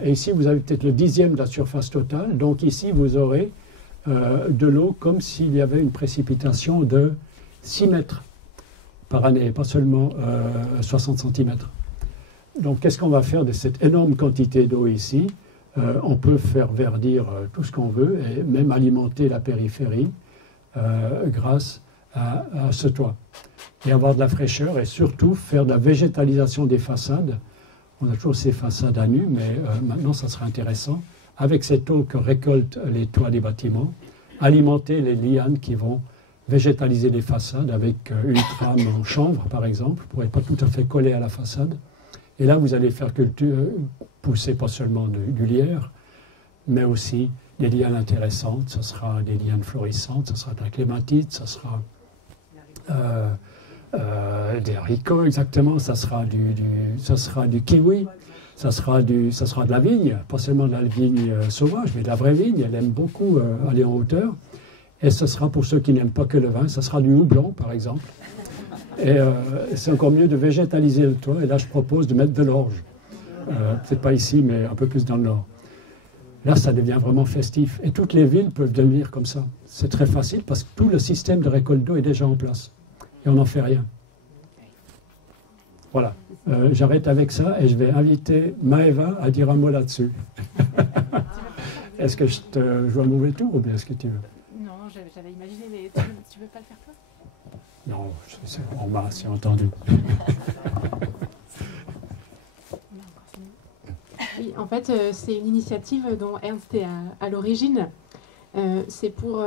Et ici, vous avez peut-être le 10e de la surface totale. Donc ici, vous aurez de l'eau comme s'il y avait une précipitation de 6 mètres par année, pas seulement 60 cm. Donc qu'est-ce qu'on va faire de cette énorme quantité d'eau ici? On peut faire verdir tout ce qu'on veut et même alimenter la périphérie. Grâce à ce toit. Et avoir de la fraîcheur et surtout faire de la végétalisation des façades. On a toujours ces façades à nu, mais maintenant ça sera intéressant, avec cette eau que récoltent les toits des bâtiments, alimenter les lianes qui vont végétaliser les façades avec une trame en chanvre par exemple, pour être pas tout à fait collé à la façade. Et là vous allez faire pousser pas seulement du lierre, mais aussi des lianes intéressantes, ce sera des lianes florissantes, ce sera de la clématite, ce sera des haricots exactement, ça sera du kiwi, ça sera de la vigne, pas seulement de la vigne sauvage, mais de la vraie vigne, elle aime beaucoup aller en hauteur. Et ce sera pour ceux qui n'aiment pas que le vin, ça sera du houblon par exemple. Et c'est encore mieux de végétaliser le toit, et là je propose de mettre de l'orge. Peut-être pas ici, mais un peu plus dans le nord. Là, ça devient vraiment festif. Et toutes les villes peuvent devenir comme ça. C'est très facile parce que tout le système de récolte d'eau est déjà en place. Et on n'en fait rien. Voilà. J'arrête avec ça et je vais inviter Maëva à dire un mot là-dessus. Est-ce que je dois mauvais tour ou bien est-ce que tu veux? Non, j'avais imaginé, mais tu veux pas le faire toi? Non, on m'a assez entendu. Oui, en fait, c'est une initiative dont Ernst est à l'origine. C'est pour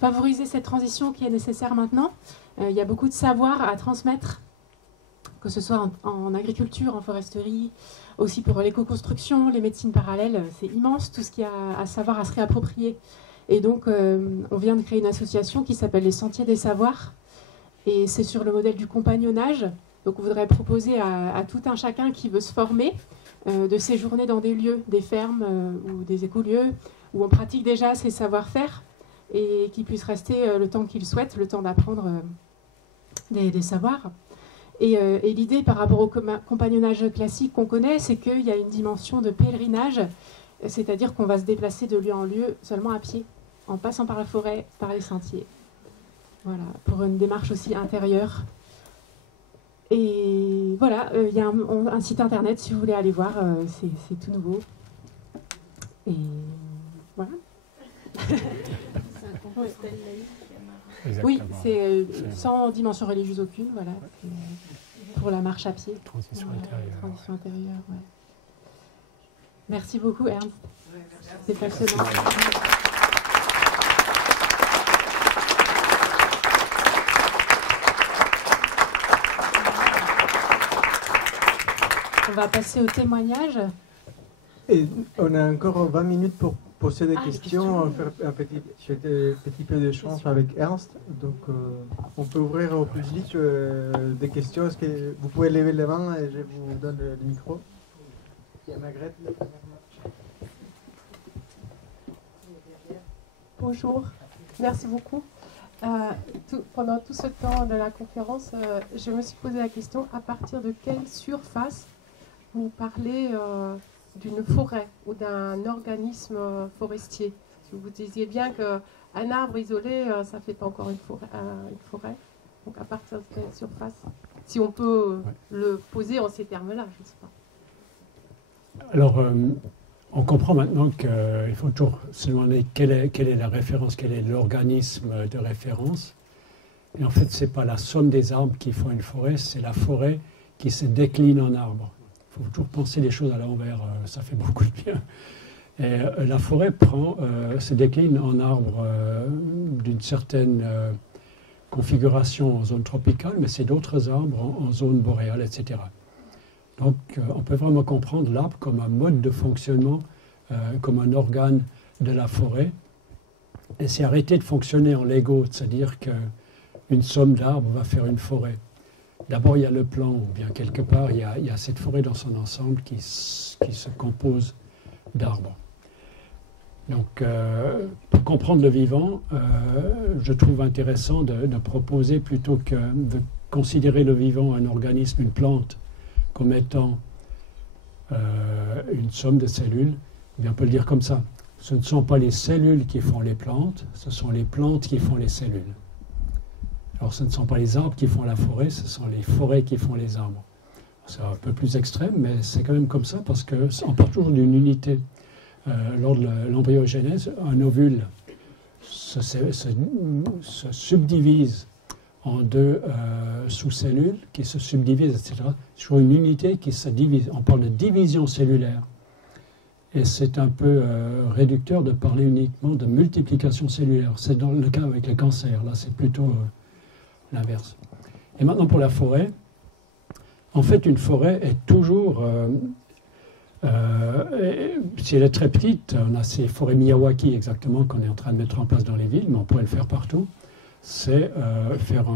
favoriser cette transition qui est nécessaire maintenant. Il y a beaucoup de savoir à transmettre, que ce soit en agriculture, en foresterie, aussi pour l'éco-construction, les médecines parallèles. C'est immense tout ce qu'il y a à savoir, à se réapproprier. Et donc, on vient de créer une association qui s'appelle les Sentiers des Savoirs. Et c'est sur le modèle du compagnonnage. Donc, on voudrait proposer à tout un chacun qui veut se former de séjourner dans des lieux, des fermes ou des écolieux, où on pratique déjà ces savoir-faire et qui puissent rester le temps qu'ils souhaitent, le temps d'apprendre des savoirs. Et l'idée par rapport au compagnonnage classique qu'on connaît, c'est qu'il y a une dimension de pèlerinage, c'est-à-dire qu'on va se déplacer de lieu en lieu seulement à pied, en passant par la forêt, par les sentiers. Voilà, pour une démarche aussi intérieure. Et voilà, il y a un site internet si vous voulez aller voir, c'est tout nouveau. Et voilà. Oui, c'est sans dimension religieuse aucune, voilà. Pour la marche à pied. Transition intérieure. Transition intérieure, ouais. Merci beaucoup, Ernst. C'est passionnant. On va passer au témoignage. Et on a encore 20 minutes pour poser des questions, faire un petit peu d'échange avec Ernst. Donc, on peut ouvrir au public des questions. Est-ce que vous pouvez lever les mains et je vous donne le micro. Il y a Margrethe. Bonjour, merci beaucoup. Pendant tout ce temps de la conférence, je me suis posé la question à partir de quelle surface vous parlez d'une forêt ou d'un organisme forestier. Vous disiez bien qu'un arbre isolé, ça ne fait pas encore une forêt. Donc à partir de quelle surface? Si on peut le poser en ces termes-là, je ne sais pas. Alors, on comprend maintenant qu'il faut toujours se demander quelle est la référence, quel est l'organisme de référence. Et en fait, ce n'est pas la somme des arbres qui font une forêt, c'est la forêt qui se décline en arbres. Il faut toujours penser les choses à l'envers, ça fait beaucoup de bien. Et la forêt se décline en arbres d'une certaine configuration en zone tropicale, mais c'est d'autres arbres en zone boréale, etc. Donc on peut vraiment comprendre l'arbre comme un mode de fonctionnement, comme un organe de la forêt. Et c'est arrêter de fonctionner en Lego, c'est-à-dire qu'une somme d'arbres va faire une forêt. D'abord, il y a le plan, ou bien quelque part, il y a cette forêt dans son ensemble qui se compose d'arbres. Donc, pour comprendre le vivant, je trouve intéressant de proposer, plutôt que de considérer le vivant, un organisme, une plante, comme étant une somme de cellules, eh bien, on peut le dire comme ça. Ce ne sont pas les cellules qui font les plantes, ce sont les plantes qui font les cellules. Alors ce ne sont pas les arbres qui font la forêt, ce sont les forêts qui font les arbres. C'est un peu plus extrême, mais c'est quand même comme ça parce qu'on part toujours d'une unité. Lors de l'embryogenèse, un ovule se subdivise en deux sous-cellules qui se subdivisent, etc. Sur une unité qui se divise. On parle de division cellulaire. Et c'est un peu réducteur de parler uniquement de multiplication cellulaire. C'est dans le cas avec le cancer. Là, c'est plutôt l'inverse. Et maintenant pour la forêt. En fait, une forêt est toujours... si elle est très petite, on a ces forêts Miyawaki exactement qu'on est en train de mettre en place dans les villes, mais on pourrait le faire partout. C'est faire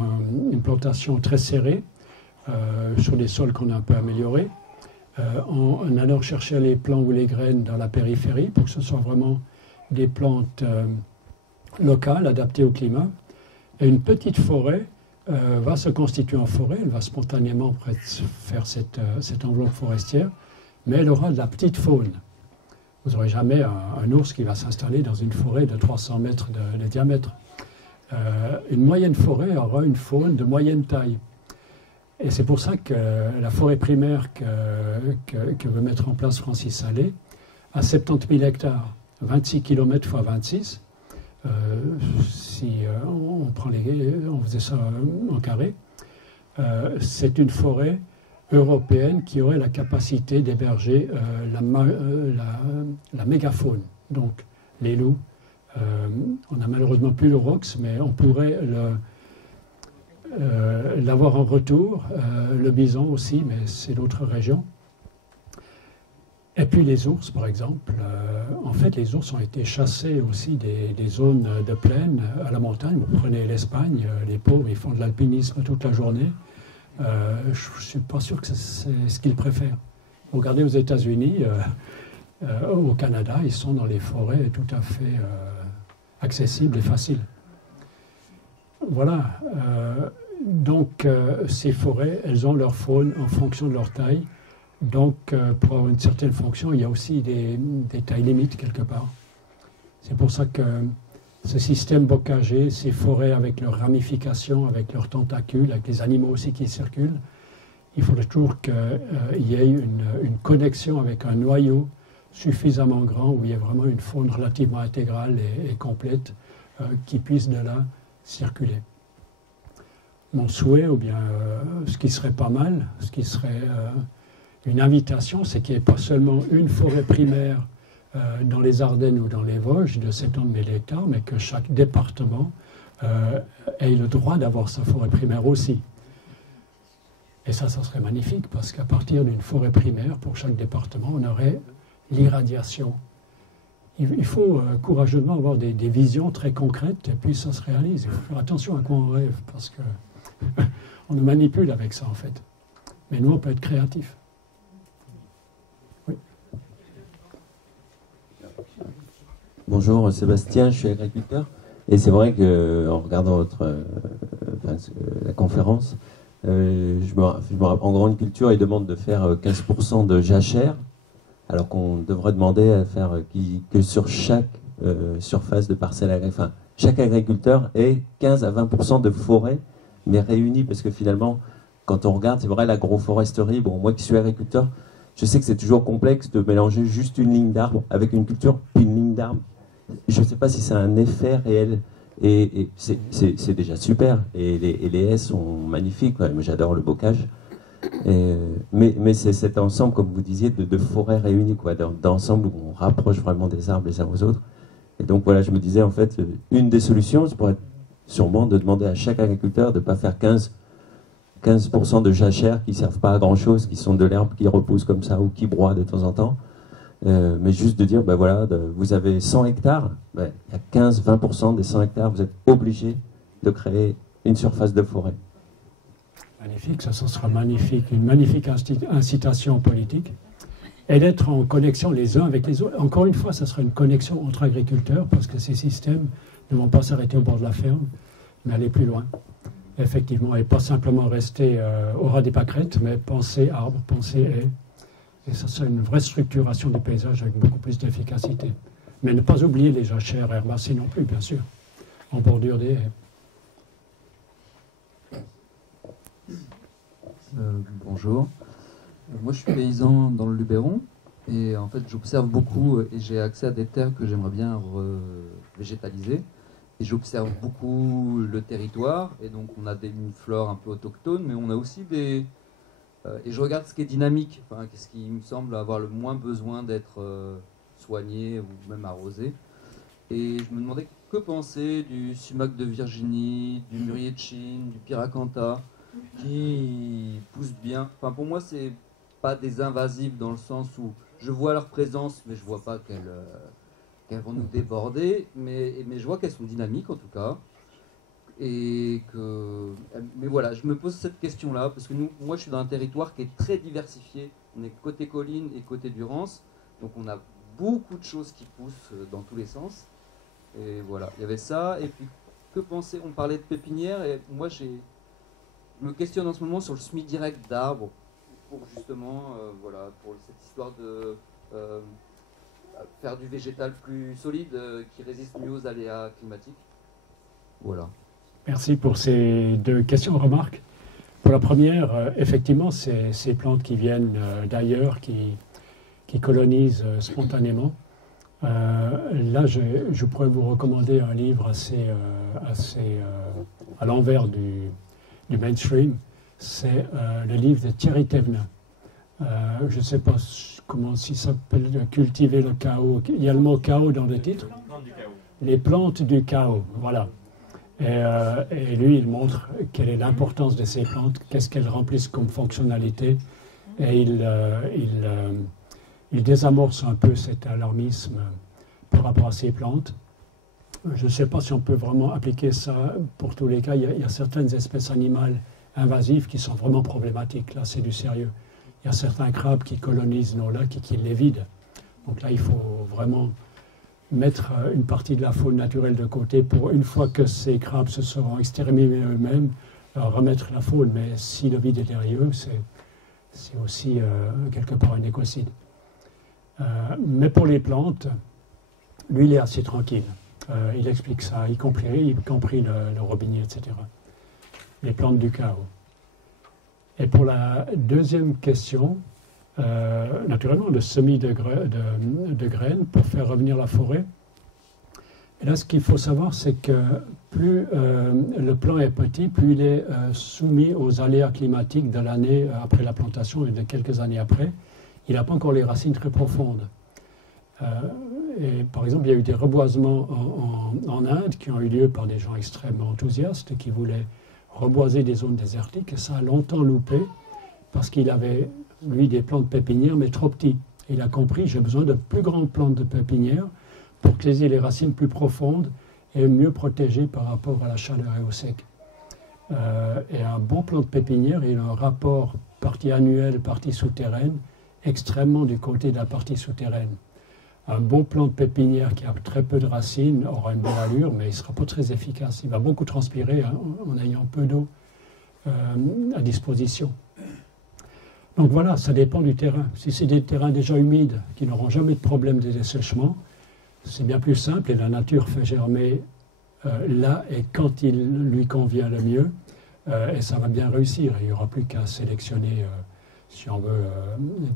une plantation très serrée sur des sols qu'on a un peu améliorés, en allant chercher les plants ou les graines dans la périphérie pour que ce soit vraiment des plantes locales, adaptées au climat. Et une petite forêt va se constituer en forêt, elle va spontanément faire cette enveloppe forestière, mais elle aura de la petite faune. Vous n'aurez jamais un ours qui va s'installer dans une forêt de 300 mètres de diamètre. Une moyenne forêt aura une faune de moyenne taille. Et c'est pour ça que la forêt primaire que veut mettre en place Francis Salé a 70 000 hectares, 26 km x 26. Si on faisait ça en carré, c'est une forêt européenne qui aurait la capacité d'héberger la mégafaune, donc les loups. On n'a malheureusement plus le rox, mais on pourrait l'avoir en retour, le bison aussi, mais c'est d'autres régions. Et puis les ours, par exemple. En fait, les ours ont été chassés aussi des zones de plaine à la montagne. Vous prenez l'Espagne, les pauvres, ils font de l'alpinisme toute la journée. Je ne suis pas sûr que c'est ce qu'ils préfèrent. Regardez aux États-Unis, au Canada, ils sont dans les forêts tout à fait accessibles et faciles. Voilà. Donc, ces forêts, elles ont leur faune en fonction de leur taille. Donc, pour avoir une certaine fonction, il y a aussi des tailles limites quelque part. C'est pour ça que ce système bocager, ces forêts avec leurs ramifications, avec leurs tentacules, avec les animaux aussi qui circulent, il faudrait toujours qu'il y ait une connexion avec un noyau suffisamment grand où il y ait vraiment une faune relativement intégrale et complète qui puisse de là circuler. Mon souhait, ou bien ce qui serait pas mal, ce qui serait une invitation, c'est qu'il n'y ait pas seulement une forêt primaire dans les Ardennes ou dans les Vosges de 70 000 hectares, mais que chaque département ait le droit d'avoir sa forêt primaire aussi. Et ça serait magnifique, parce qu'à partir d'une forêt primaire, pour chaque département, on aurait l'irradiation. Il faut courageusement avoir des visions très concrètes, et puis ça se réalise. Il faut faire attention à quoi on rêve, parce qu'on nous manipule avec ça, en fait. Mais nous, on peut être créatifs. Oui. Bonjour, Sébastien, je suis agriculteur. Et c'est vrai qu'en regardant la conférence, en grande culture, ils demandent de faire 15% de jachère, alors qu'on devrait demander à faire que sur chaque surface de parcelle agricole, enfin, chaque agriculteur ait 15 à 20% de forêt, mais réunis, parce que finalement, quand on regarde, c'est vrai, l'agroforesterie, bon, moi qui suis agriculteur, je sais que c'est toujours complexe de mélanger juste une ligne d'arbre avec une culture, puis une ligne d'arbre. Je ne sais pas si c'est un effet réel. Et c'est déjà super. Et les haies sont magnifiques. Moi, j'adore le bocage. Mais c'est cet ensemble, comme vous disiez, de forêts réunies, d'ensemble où on rapproche vraiment des arbres les uns aux autres. Et donc voilà, je me disais, en fait, une des solutions, ça pourrait être sûrement de demander à chaque agriculteur de ne pas faire 15% de jachères qui ne servent pas à grand-chose, qui sont de l'herbe qui repousse comme ça ou qui broie de temps en temps. Mais juste de dire, ben voilà, vous avez 100 hectares, ben, il y a 15-20% des 100 hectares, vous êtes obligé de créer une surface de forêt. Magnifique, ça sera magnifique, une magnifique incitation politique. Et d'être en connexion les uns avec les autres. Encore une fois, ça sera une connexion entre agriculteurs, parce que ces systèmes ne vont pas s'arrêter au bord de la ferme, mais aller plus loin. Effectivement, et pas simplement rester au ras des pâquerettes, mais penser arbres, penser haies. Et ça, c'est une vraie structuration du paysage avec beaucoup plus d'efficacité. Mais ne pas oublier les jachères herbacées non plus, bien sûr, en bordure des haies. Bonjour. Moi, je suis paysan dans le Luberon. Et en fait, j'observe beaucoup et j'ai accès à des terres que j'aimerais bien végétaliser. Et j'observe beaucoup le territoire. Et donc, on a une flore un peu autochtone, mais on a aussi des... et je regarde ce qui est dynamique, enfin, ce qui me semble avoir le moins besoin d'être soigné ou même arrosé. Et je me demandais que penser du sumac de Virginie, du mûrier de Chine, du pyracantha, qui poussent bien. Enfin, pour moi, c'est pas des invasives dans le sens où je vois leur présence, mais je vois pas qu'elles vont nous déborder. Mais je vois qu'elles sont dynamiques en tout cas. Mais voilà, je me pose cette question-là, parce que moi je suis dans un territoire qui est très diversifié. On est côté colline et côté Durance, donc on a beaucoup de choses qui poussent dans tous les sens. Et voilà, il y avait ça. Et puis, que penser? On parlait de pépinière, et moi je me questionne en ce moment sur le semis direct d'arbres, pour justement, voilà, pour cette histoire de faire du végétal plus solide, qui résiste mieux aux aléas climatiques. Voilà. Merci pour ces deux questions, remarques. Pour la première, effectivement, ces plantes qui viennent d'ailleurs, qui colonisent spontanément. Là, je pourrais vous recommander un livre assez à l'envers du mainstream. C'est le livre de Thierry Thévenin. Je ne sais pas si ça s'appelle Cultiver le chaos. Il y a le mot chaos dans le titre. Les plantes du chaos, voilà. Et lui, il montre quelle est l'importance de ces plantes, qu'est-ce qu'elles remplissent comme fonctionnalité, et il désamorce un peu cet alarmisme par rapport à ces plantes. Je ne sais pas si on peut vraiment appliquer ça pour tous les cas. Il y a certaines espèces animales invasives qui sont vraiment problématiques. Là, c'est du sérieux. Il y a certains crabes qui colonisent nos lacs et qui les vident. Donc là, il faut vraiment mettre une partie de la faune naturelle de côté pour, une fois que ces crabes se seront exterminés eux-mêmes, remettre la faune. Mais si le vide est derrière eux, c'est aussi quelque part un écocide. Mais pour les plantes, lui, il est assez tranquille. Il explique ça, y compris le robinier, etc. Les plantes du chaos. Et pour la deuxième question, naturellement, le semis de graines pour faire revenir la forêt. Et là, ce qu'il faut savoir, c'est que plus le plant est petit, plus il est soumis aux aléas climatiques de l'année après la plantation et de quelques années après. Il n'a pas encore les racines très profondes. Et par exemple, il y a eu des reboisements en Inde qui ont eu lieu par des gens extrêmement enthousiastes qui voulaient reboiser des zones désertiques. Et ça a longtemps loupé parce qu'il avait, lui, des plants de pépinière, mais trop petits. Il a compris, j'ai besoin de plus grandes plantes de pépinière pour qu'ils aient les racines plus profondes et mieux protégées par rapport à la chaleur et au sec. Et un bon plant de pépinière, il a un rapport partie annuelle, partie souterraine, extrêmement du côté de la partie souterraine. Un bon plant de pépinière qui a très peu de racines aura une belle allure, mais il ne sera pas très efficace. Il va beaucoup transpirer en ayant peu d'eau à disposition. Donc voilà, ça dépend du terrain. Si c'est des terrains déjà humides, qui n'auront jamais de problème de dessèchement, c'est bien plus simple et la nature fait germer là et quand il lui convient le mieux, et ça va bien réussir. Il n'y aura plus qu'à sélectionner, si on veut,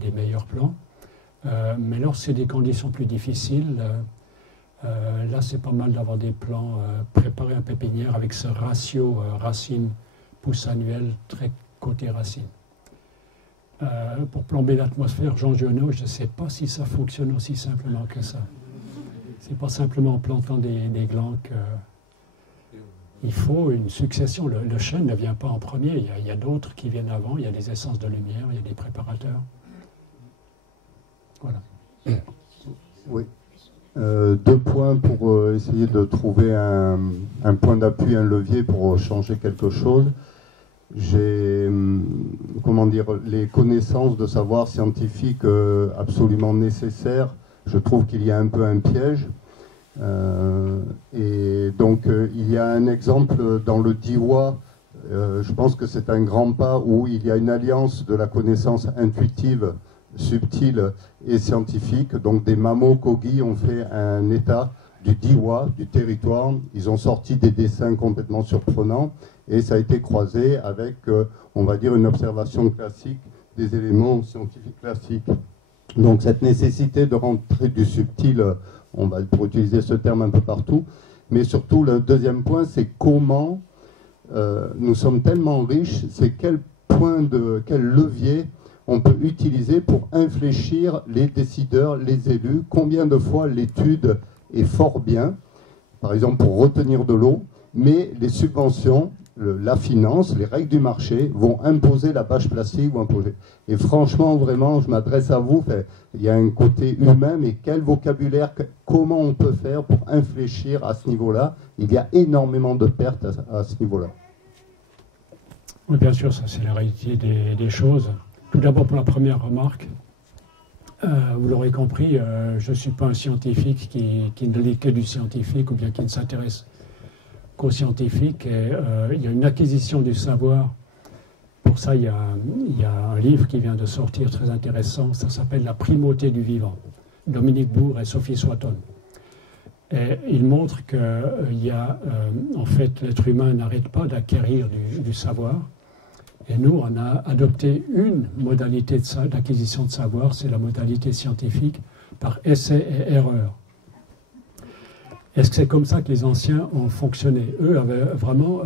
des meilleurs plants. Mais lorsque c'est des conditions plus difficiles, là c'est pas mal d'avoir des plants préparés en pépinière avec ce ratio racine-pousse annuel très côté racine. Pour plomber l'atmosphère, Jean Giono, je ne sais pas si ça fonctionne aussi simplement que ça. C'est pas simplement en plantant des glands que... Il faut une succession. Le chêne ne vient pas en premier. Il y a d'autres qui viennent avant. Il y a des essences de lumière, il y a des préparateurs. Voilà. Oui. 2 points pour essayer de trouver un point d'appui, un levier pour changer quelque chose. J'ai, comment dire, les connaissances de savoir scientifique absolument nécessaires. Je trouve qu'il y a un peu un piège. Et donc il y a un exemple dans le Dihua, je pense que c'est un grand pas où il y a une alliance de la connaissance intuitive, subtile et scientifique. Donc des Mamo Kogi ont fait un état du Dihua, du territoire. Ils ont sorti des dessins complètement surprenants et ça a été croisé avec, on va dire, une observation classique des éléments scientifiques classiques. Donc cette nécessité de rentrer du subtil, on va pour utiliser ce terme un peu partout, mais surtout le deuxième point, c'est comment nous sommes tellement riches, c'est quel levier on peut utiliser pour infléchir les décideurs, les élus, combien de fois l'étude est fort bien, par exemple pour retenir de l'eau, mais les subventions, la finance, les règles du marché vont imposer la bâche plastique. Et franchement, vraiment, je m'adresse à vous, il y a un côté humain, mais quel vocabulaire, comment on peut faire pour infléchir à ce niveau-là? Il y a énormément de pertes à ce niveau-là. Oui, bien sûr, ça c'est la réalité des choses. Tout d'abord pour la première remarque, vous l'aurez compris, je ne suis pas un scientifique qui ne lit que du scientifique ou bien qui ne s'intéresse qu'aux scientifiques. Et, il y a une acquisition du savoir. Pour ça, il y a un livre qui vient de sortir très intéressant, ça s'appelle « La primauté du vivant », Dominique Bourg et Sophie Swatton. Et il montre qu'il y a, en fait, l'être humain n'arrête pas d'acquérir du savoir. Et nous, on a adopté une modalité d'acquisition de savoir, c'est la modalité scientifique par essai et erreur. Est-ce que c'est comme ça que les anciens ont fonctionné? Eux avaient vraiment,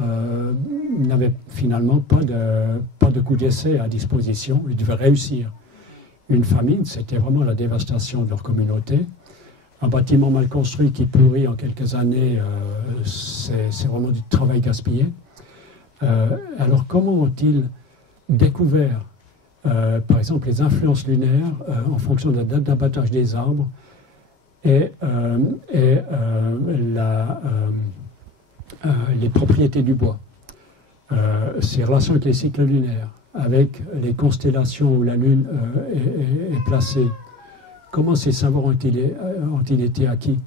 n'avaient finalement pas de coup d'essai à disposition, ils devaient réussir. Une famine, c'était vraiment la dévastation de leur communauté. Un bâtiment mal construit qui pourrit en quelques années, c'est vraiment du travail gaspillé. Alors comment ont-ils découvert, par exemple, les influences lunaires en fonction de la date d'abattage des arbres et les propriétés du bois, ces relations avec les cycles lunaires, avec les constellations où la Lune est placée? Comment ces savoirs ont-ils été acquis?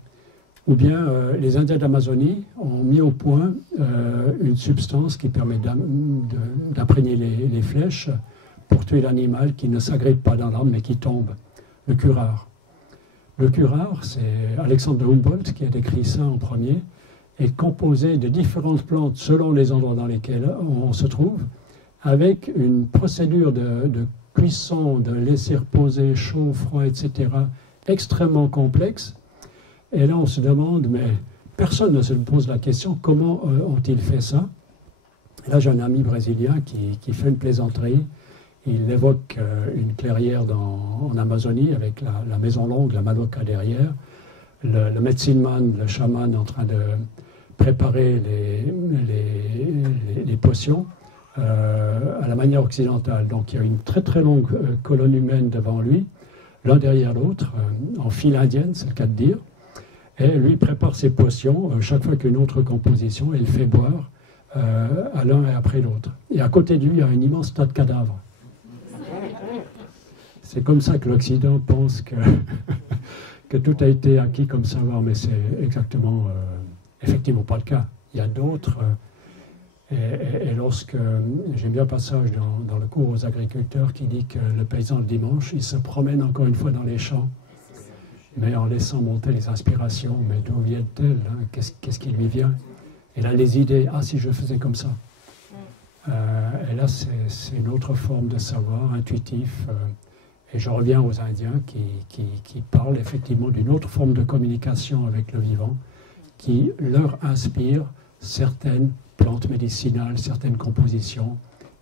Ou bien les Indiens d'Amazonie ont mis au point une substance qui permet d'imprégner les flèches pour tuer l'animal qui ne s'agrippe pas dans l'arbre mais qui tombe, le curare. Le curare, c'est Alexandre de Humboldt qui a décrit ça en premier, est composé de différentes plantes selon les endroits dans lesquels on se trouve, avec une procédure de cuisson, de laisser reposer chaud, froid, etc., extrêmement complexe. Et là, on se demande, mais personne ne se pose la question, comment ont-ils fait ça? Et là, j'ai un ami brésilien qui fait une plaisanterie. Il évoque une clairière en Amazonie avec la maison longue, la maloca derrière, le medicine man, le chaman en train de préparer les potions à la manière occidentale. Donc il y a une très très longue colonne humaine devant lui, l'un derrière l'autre, en file indienne, c'est le cas de dire. Et lui prépare ses potions chaque fois qu'une autre composition, et il fait boire à l'un et après l'autre. Et à côté de lui, il y a un immense tas de cadavres. C'est comme ça que l'Occident pense que, que tout a été acquis comme savoir, mais c'est exactement, effectivement pas le cas. Il y a d'autres... Et lorsque, j'aime bien un passage dans le cours aux agriculteurs qui dit que le paysan le dimanche, il se promène encore une fois dans les champs, mais en laissant monter les inspirations, mais d'où viennent-elles, hein, qu'est-ce qui lui vient? Et là, les idées, ah si je faisais comme ça. Et là, c'est une autre forme de savoir intuitif. Et je reviens aux Indiens qui parlent effectivement d'une autre forme de communication avec le vivant, qui leur inspire certaines plantes médicinales, certaines compositions.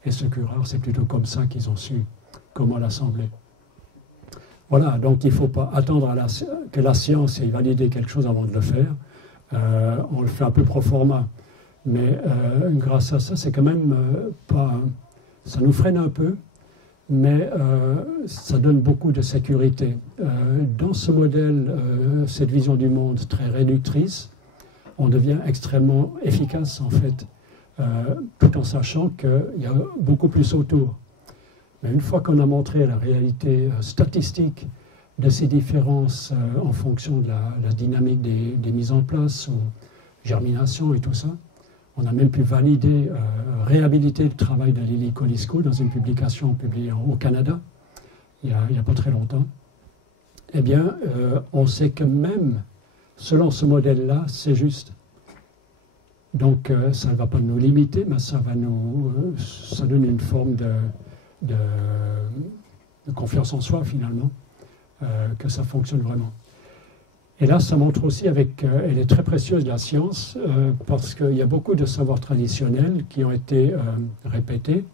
Et ce curare, c'est plutôt comme ça qu'ils ont su comment l'assembler. Voilà, donc il ne faut pas attendre que la science ait validé quelque chose avant de le faire. On le fait un peu pro forma. Mais grâce à ça, c'est quand même pas... Ça nous freine un peu, mais ça donne beaucoup de sécurité. Dans ce modèle, cette vision du monde très réductrice, on devient extrêmement efficace, en fait, tout en sachant qu'il y a beaucoup plus autour. Mais une fois qu'on a montré la réalité statistique de ces différences en fonction de la dynamique des mises en place, ou germination et tout ça, on a même pu valider, réhabiliter le travail de Lily Colisco dans une publication publiée au Canada, il n'y a pas très longtemps. Eh bien, on sait que même selon ce modèle-là, c'est juste. Donc, ça ne va pas nous limiter, mais ça donne une forme de confiance en soi, finalement, que ça fonctionne vraiment. Et là, ça montre aussi elle est très précieuse, la science, parce qu'il y a beaucoup de savoirs traditionnels qui ont été répétés,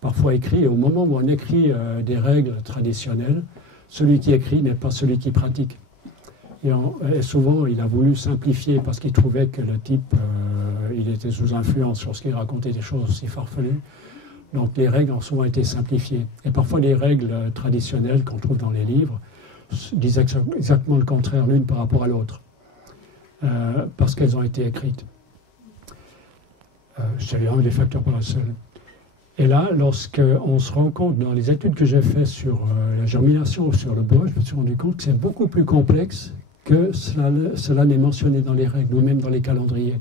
parfois écrits, et au moment où on écrit des règles traditionnelles, celui qui écrit n'est pas celui qui pratique. Et souvent, il a voulu simplifier parce qu'il trouvait que le type, il était sous influence lorsqu'il racontait des choses aussi farfelues. Donc les règles ont souvent été simplifiées. Et parfois, les règles traditionnelles qu'on trouve dans les livres disent exactement le contraire l'une par rapport à l'autre, parce qu'elles ont été écrites. C'est un des facteurs, pas le seul. Et là, lorsqu'on se rend compte, dans les études que j'ai faites sur la germination ou sur le bois, je me suis rendu compte que c'est beaucoup plus complexe que cela n'est mentionné dans les règles ou même dans les calendriers.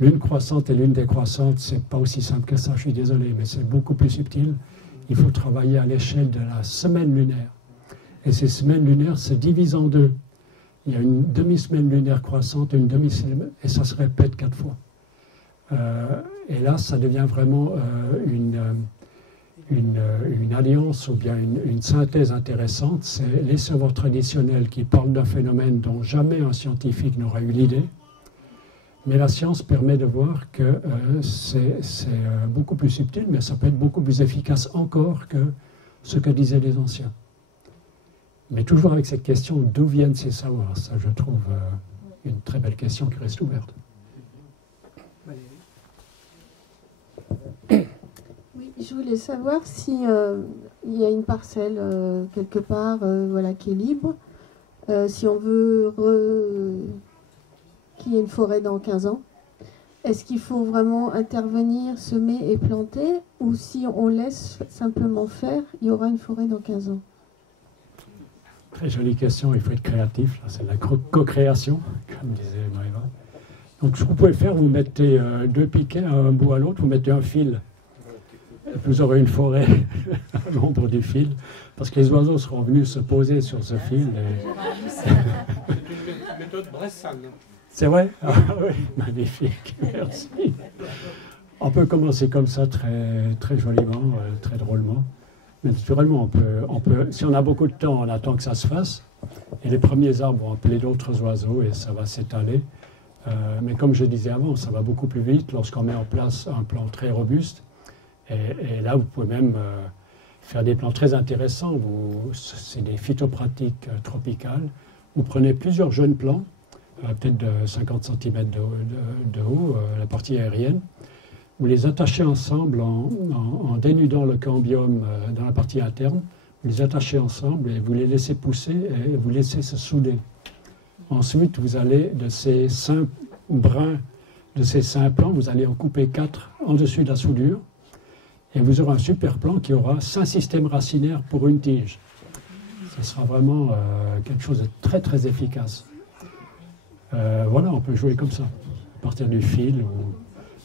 L'une croissante et l'une décroissante, c'est pas aussi simple que ça, je suis désolé, mais c'est beaucoup plus subtil. Il faut travailler à l'échelle de la semaine lunaire. Et ces semaines lunaires se divisent en deux. Il y a une demi-semaine lunaire croissante et une demi-semaine, et ça se répète 4 fois. Et là, ça devient vraiment une alliance ou bien une synthèse intéressante. C'est les savoirs traditionnels qui parlent d'un phénomène dont jamais un scientifique n'aurait eu l'idée. Mais la science permet de voir que c'est beaucoup plus subtil, mais ça peut être beaucoup plus efficace encore que ce que disaient les anciens. Mais toujours avec cette question d'où viennent ces savoirs. Ça, je trouve une très belle question qui reste ouverte. Oui, je voulais savoir si il y a une parcelle quelque part voilà, qui est libre. Si on veut qu'il y ait une forêt dans 15 ans, est-ce qu'il faut vraiment intervenir, semer et planter, ou si on laisse simplement faire, il y aura une forêt dans 15 ans? Très jolie question, il faut être créatif. C'est la co-création, comme disait Maëva. Donc ce que vous pouvez faire, vous mettez 2 piquets à un bout à l'autre, vous mettez un fil. Vous aurez une forêt à l'ombre du fil, parce que les oiseaux seront venus se poser sur ce fil. C'est une méthode Bressan. C'est vrai? Ah, oui, magnifique, merci. On peut commencer comme ça, très, très joliment, très drôlement. Mais naturellement, on peut, si on a beaucoup de temps, on attend que ça se fasse. Et les premiers arbres vont appeler d'autres oiseaux et ça va s'étaler. Mais comme je disais avant, ça va beaucoup plus vite lorsqu'on met en place un plan très robuste. Et là, vous pouvez même faire des plans très intéressants. C'est des phytopratiques tropicales. Vous prenez plusieurs jeunes plants, peut-être de 50 cm de haut, la partie aérienne. vous les attachez ensemble en dénudant le cambium dans la partie interne. Vous les attachez ensemble et vous les laissez pousser et vous laissez se souder. Ensuite, vous allez de ces 5 brins, de ces 5 plans, vous allez en couper 4 en dessus de la soudure. Et vous aurez un super plan qui aura 5 systèmes racinaires pour une tige. Ce sera vraiment quelque chose de très très efficace. Voilà, on peut jouer comme ça, à partir du fil.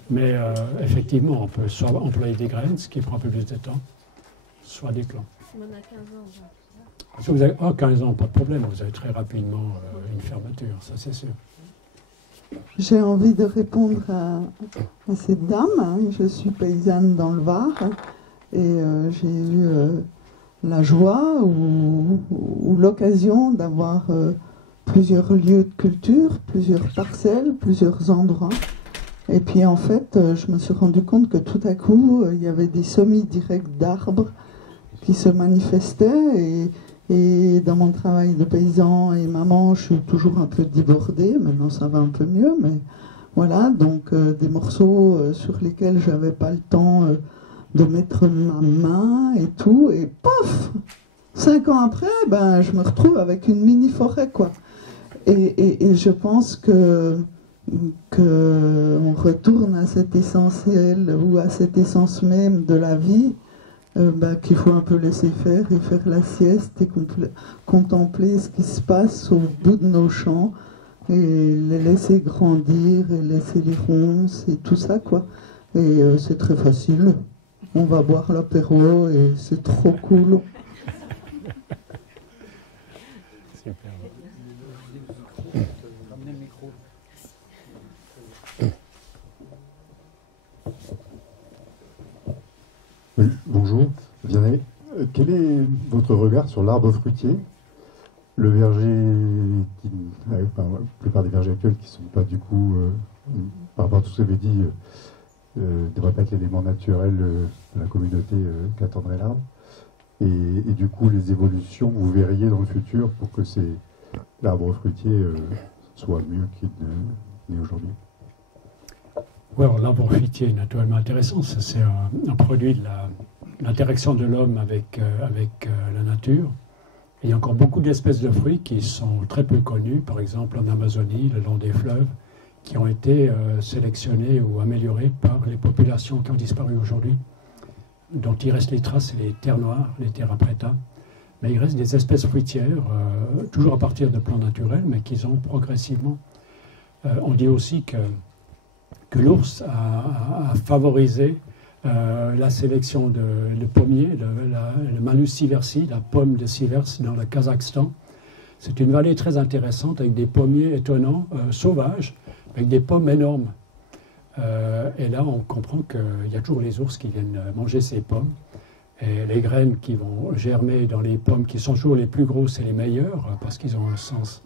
Mais effectivement, on peut soit employer des graines, ce qui prend un peu plus de temps, soit des clans. On a 15 ans. Si vous avez 15 ans, pas de problème, vous avez très rapidement une fermeture, ça c'est sûr. J'ai envie de répondre à cette dame. Je suis paysanne dans le Var et j'ai eu la joie ou l'occasion d'avoir plusieurs lieux de culture, plusieurs parcelles, plusieurs endroits. Et puis en fait, je me suis rendu compte que tout à coup, il y avait des semis directs d'arbres qui se manifestaient et dans mon travail de paysan et maman, je suis toujours un peu débordée. Maintenant, ça va un peu mieux, mais voilà. Donc, des morceaux sur lesquels je n'avais pas le temps de mettre ma main et tout. Et paf 5 ans après, ben, je me retrouve avec une mini-forêt, quoi. Et je pense que on retourne à cet essentiel ou à cette essence même de la vie. Qu'il faut un peu laisser faire et faire la sieste et contempler ce qui se passe au bout de nos champs et les laisser grandir et laisser les ronces et tout ça, quoi. Et c'est très facile. On va boire l'apéro et c'est trop cool. Super. Oui, bonjour, Vianney. Quel est votre regard sur l'arbre fruitier? Le verger, la plupart des vergers actuels qui ne sont pas du coup, par rapport à tout ce que vous avez dit, ne devraient pas être l'élément naturel de la communauté qu'attendrait l'arbre. Et du coup, les évolutions, vous verriez dans le futur pour que l'arbre fruitier soit mieux qu'il n'est aujourd'hui. Oui, l'arbre fruitier est naturellement intéressant. C'est un produit de l'interaction de l'homme avec la nature. Il y a encore beaucoup d'espèces de fruits qui sont très peu connues, par exemple en Amazonie, le long des fleuves, qui ont été sélectionnés ou améliorés par les populations qui ont disparu aujourd'hui. dont il reste les traces, c'est les terres noires, les terres preta. Mais il reste des espèces fruitières, toujours à partir de plants naturels, mais qui ont progressivement. On dit aussi que l'ours a favorisé la sélection de pommiers, le Malus sieversi, la pomme de Sievers dans le Kazakhstan. C'est une vallée très intéressante avec des pommiers étonnants, sauvages, avec des pommes énormes. Et là, on comprend qu'il y a toujours les ours qui viennent manger ces pommes. Et les graines qui vont germer dans les pommes qui sont toujours les plus grosses et les meilleures, parce qu'ils ont un sens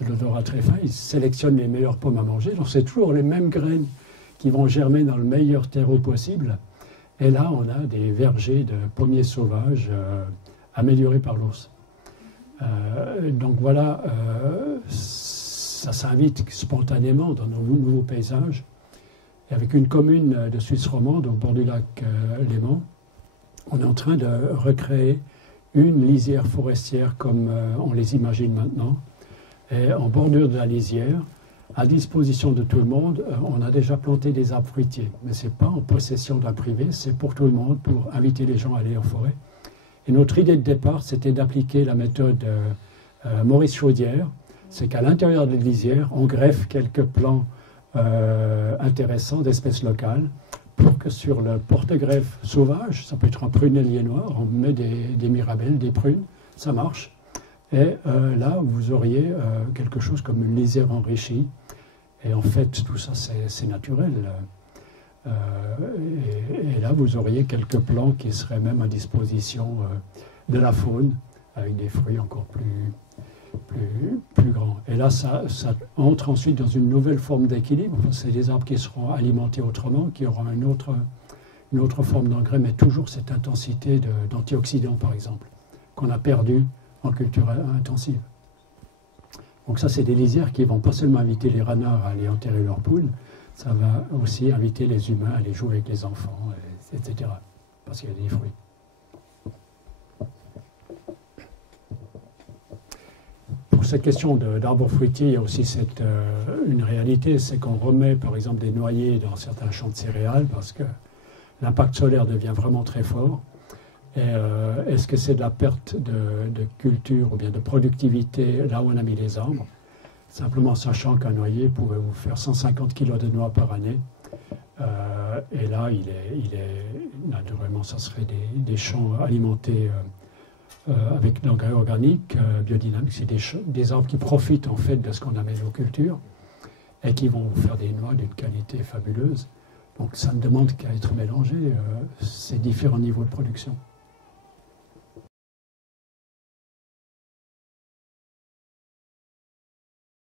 de l'odorat très fin, ils sélectionnent les meilleures pommes à manger. Donc c'est toujours les mêmes graines qui vont germer dans le meilleur terreau possible. Et là, on a des vergers de pommiers sauvages améliorés par l'ours. Donc voilà, ça s'invite spontanément dans nos nouveaux paysages. Et avec une commune de Suisse romande, au bord du lac Léman, on est en train de recréer une lisière forestière comme on les imagine maintenant. Et en bordure de la lisière, à disposition de tout le monde, on a déjà planté des arbres fruitiers. Mais ce n'est pas en possession d'un privé, c'est pour tout le monde, pour inviter les gens à aller en forêt. Et notre idée de départ, c'était d'appliquer la méthode Maurice Chaudière. C'est qu'à l'intérieur de la lisière, on greffe quelques plants intéressants d'espèces locales pour que sur le porte-greffe sauvage, ça peut être un prunellier noir, on met des mirabelles, des prunes, ça marche. Et là, vous auriez quelque chose comme une lisière enrichie. Et en fait, tout ça, c'est naturel. Et là, vous auriez quelques plants qui seraient même à disposition de la faune, avec des fruits encore plus grands. Et là, ça entre ensuite dans une nouvelle forme d'équilibre. C'est des arbres qui seront alimentés autrement, qui auront une autre forme d'engrais, mais toujours cette intensité d'antioxydants, par exemple, qu'on a perdu en culture intensive. Donc ça, c'est des lisières qui vont pas seulement inviter les renards à aller enterrer leurs poules, ça va aussi inviter les humains à aller jouer avec les enfants, etc. Parce qu'il y a des fruits. Pour cette question d'arbres fruitiers, il y a aussi une réalité, c'est qu'on remet par exemple des noyers dans certains champs de céréales parce que l'impact solaire devient vraiment très fort. Est-ce que c'est de la perte de culture ou bien de productivité là où on a mis les arbres? Simplement sachant qu'un noyer pouvait vous faire 150 kg de noix par année. Et là, naturellement, ça serait des champs alimentés avec l'engrais organique, biodynamique. C'est des arbres qui profitent en fait de ce qu'on amène aux cultures et qui vont vous faire des noix d'une qualité fabuleuse. Donc ça ne demande qu'à être mélangé, ces différents niveaux de production.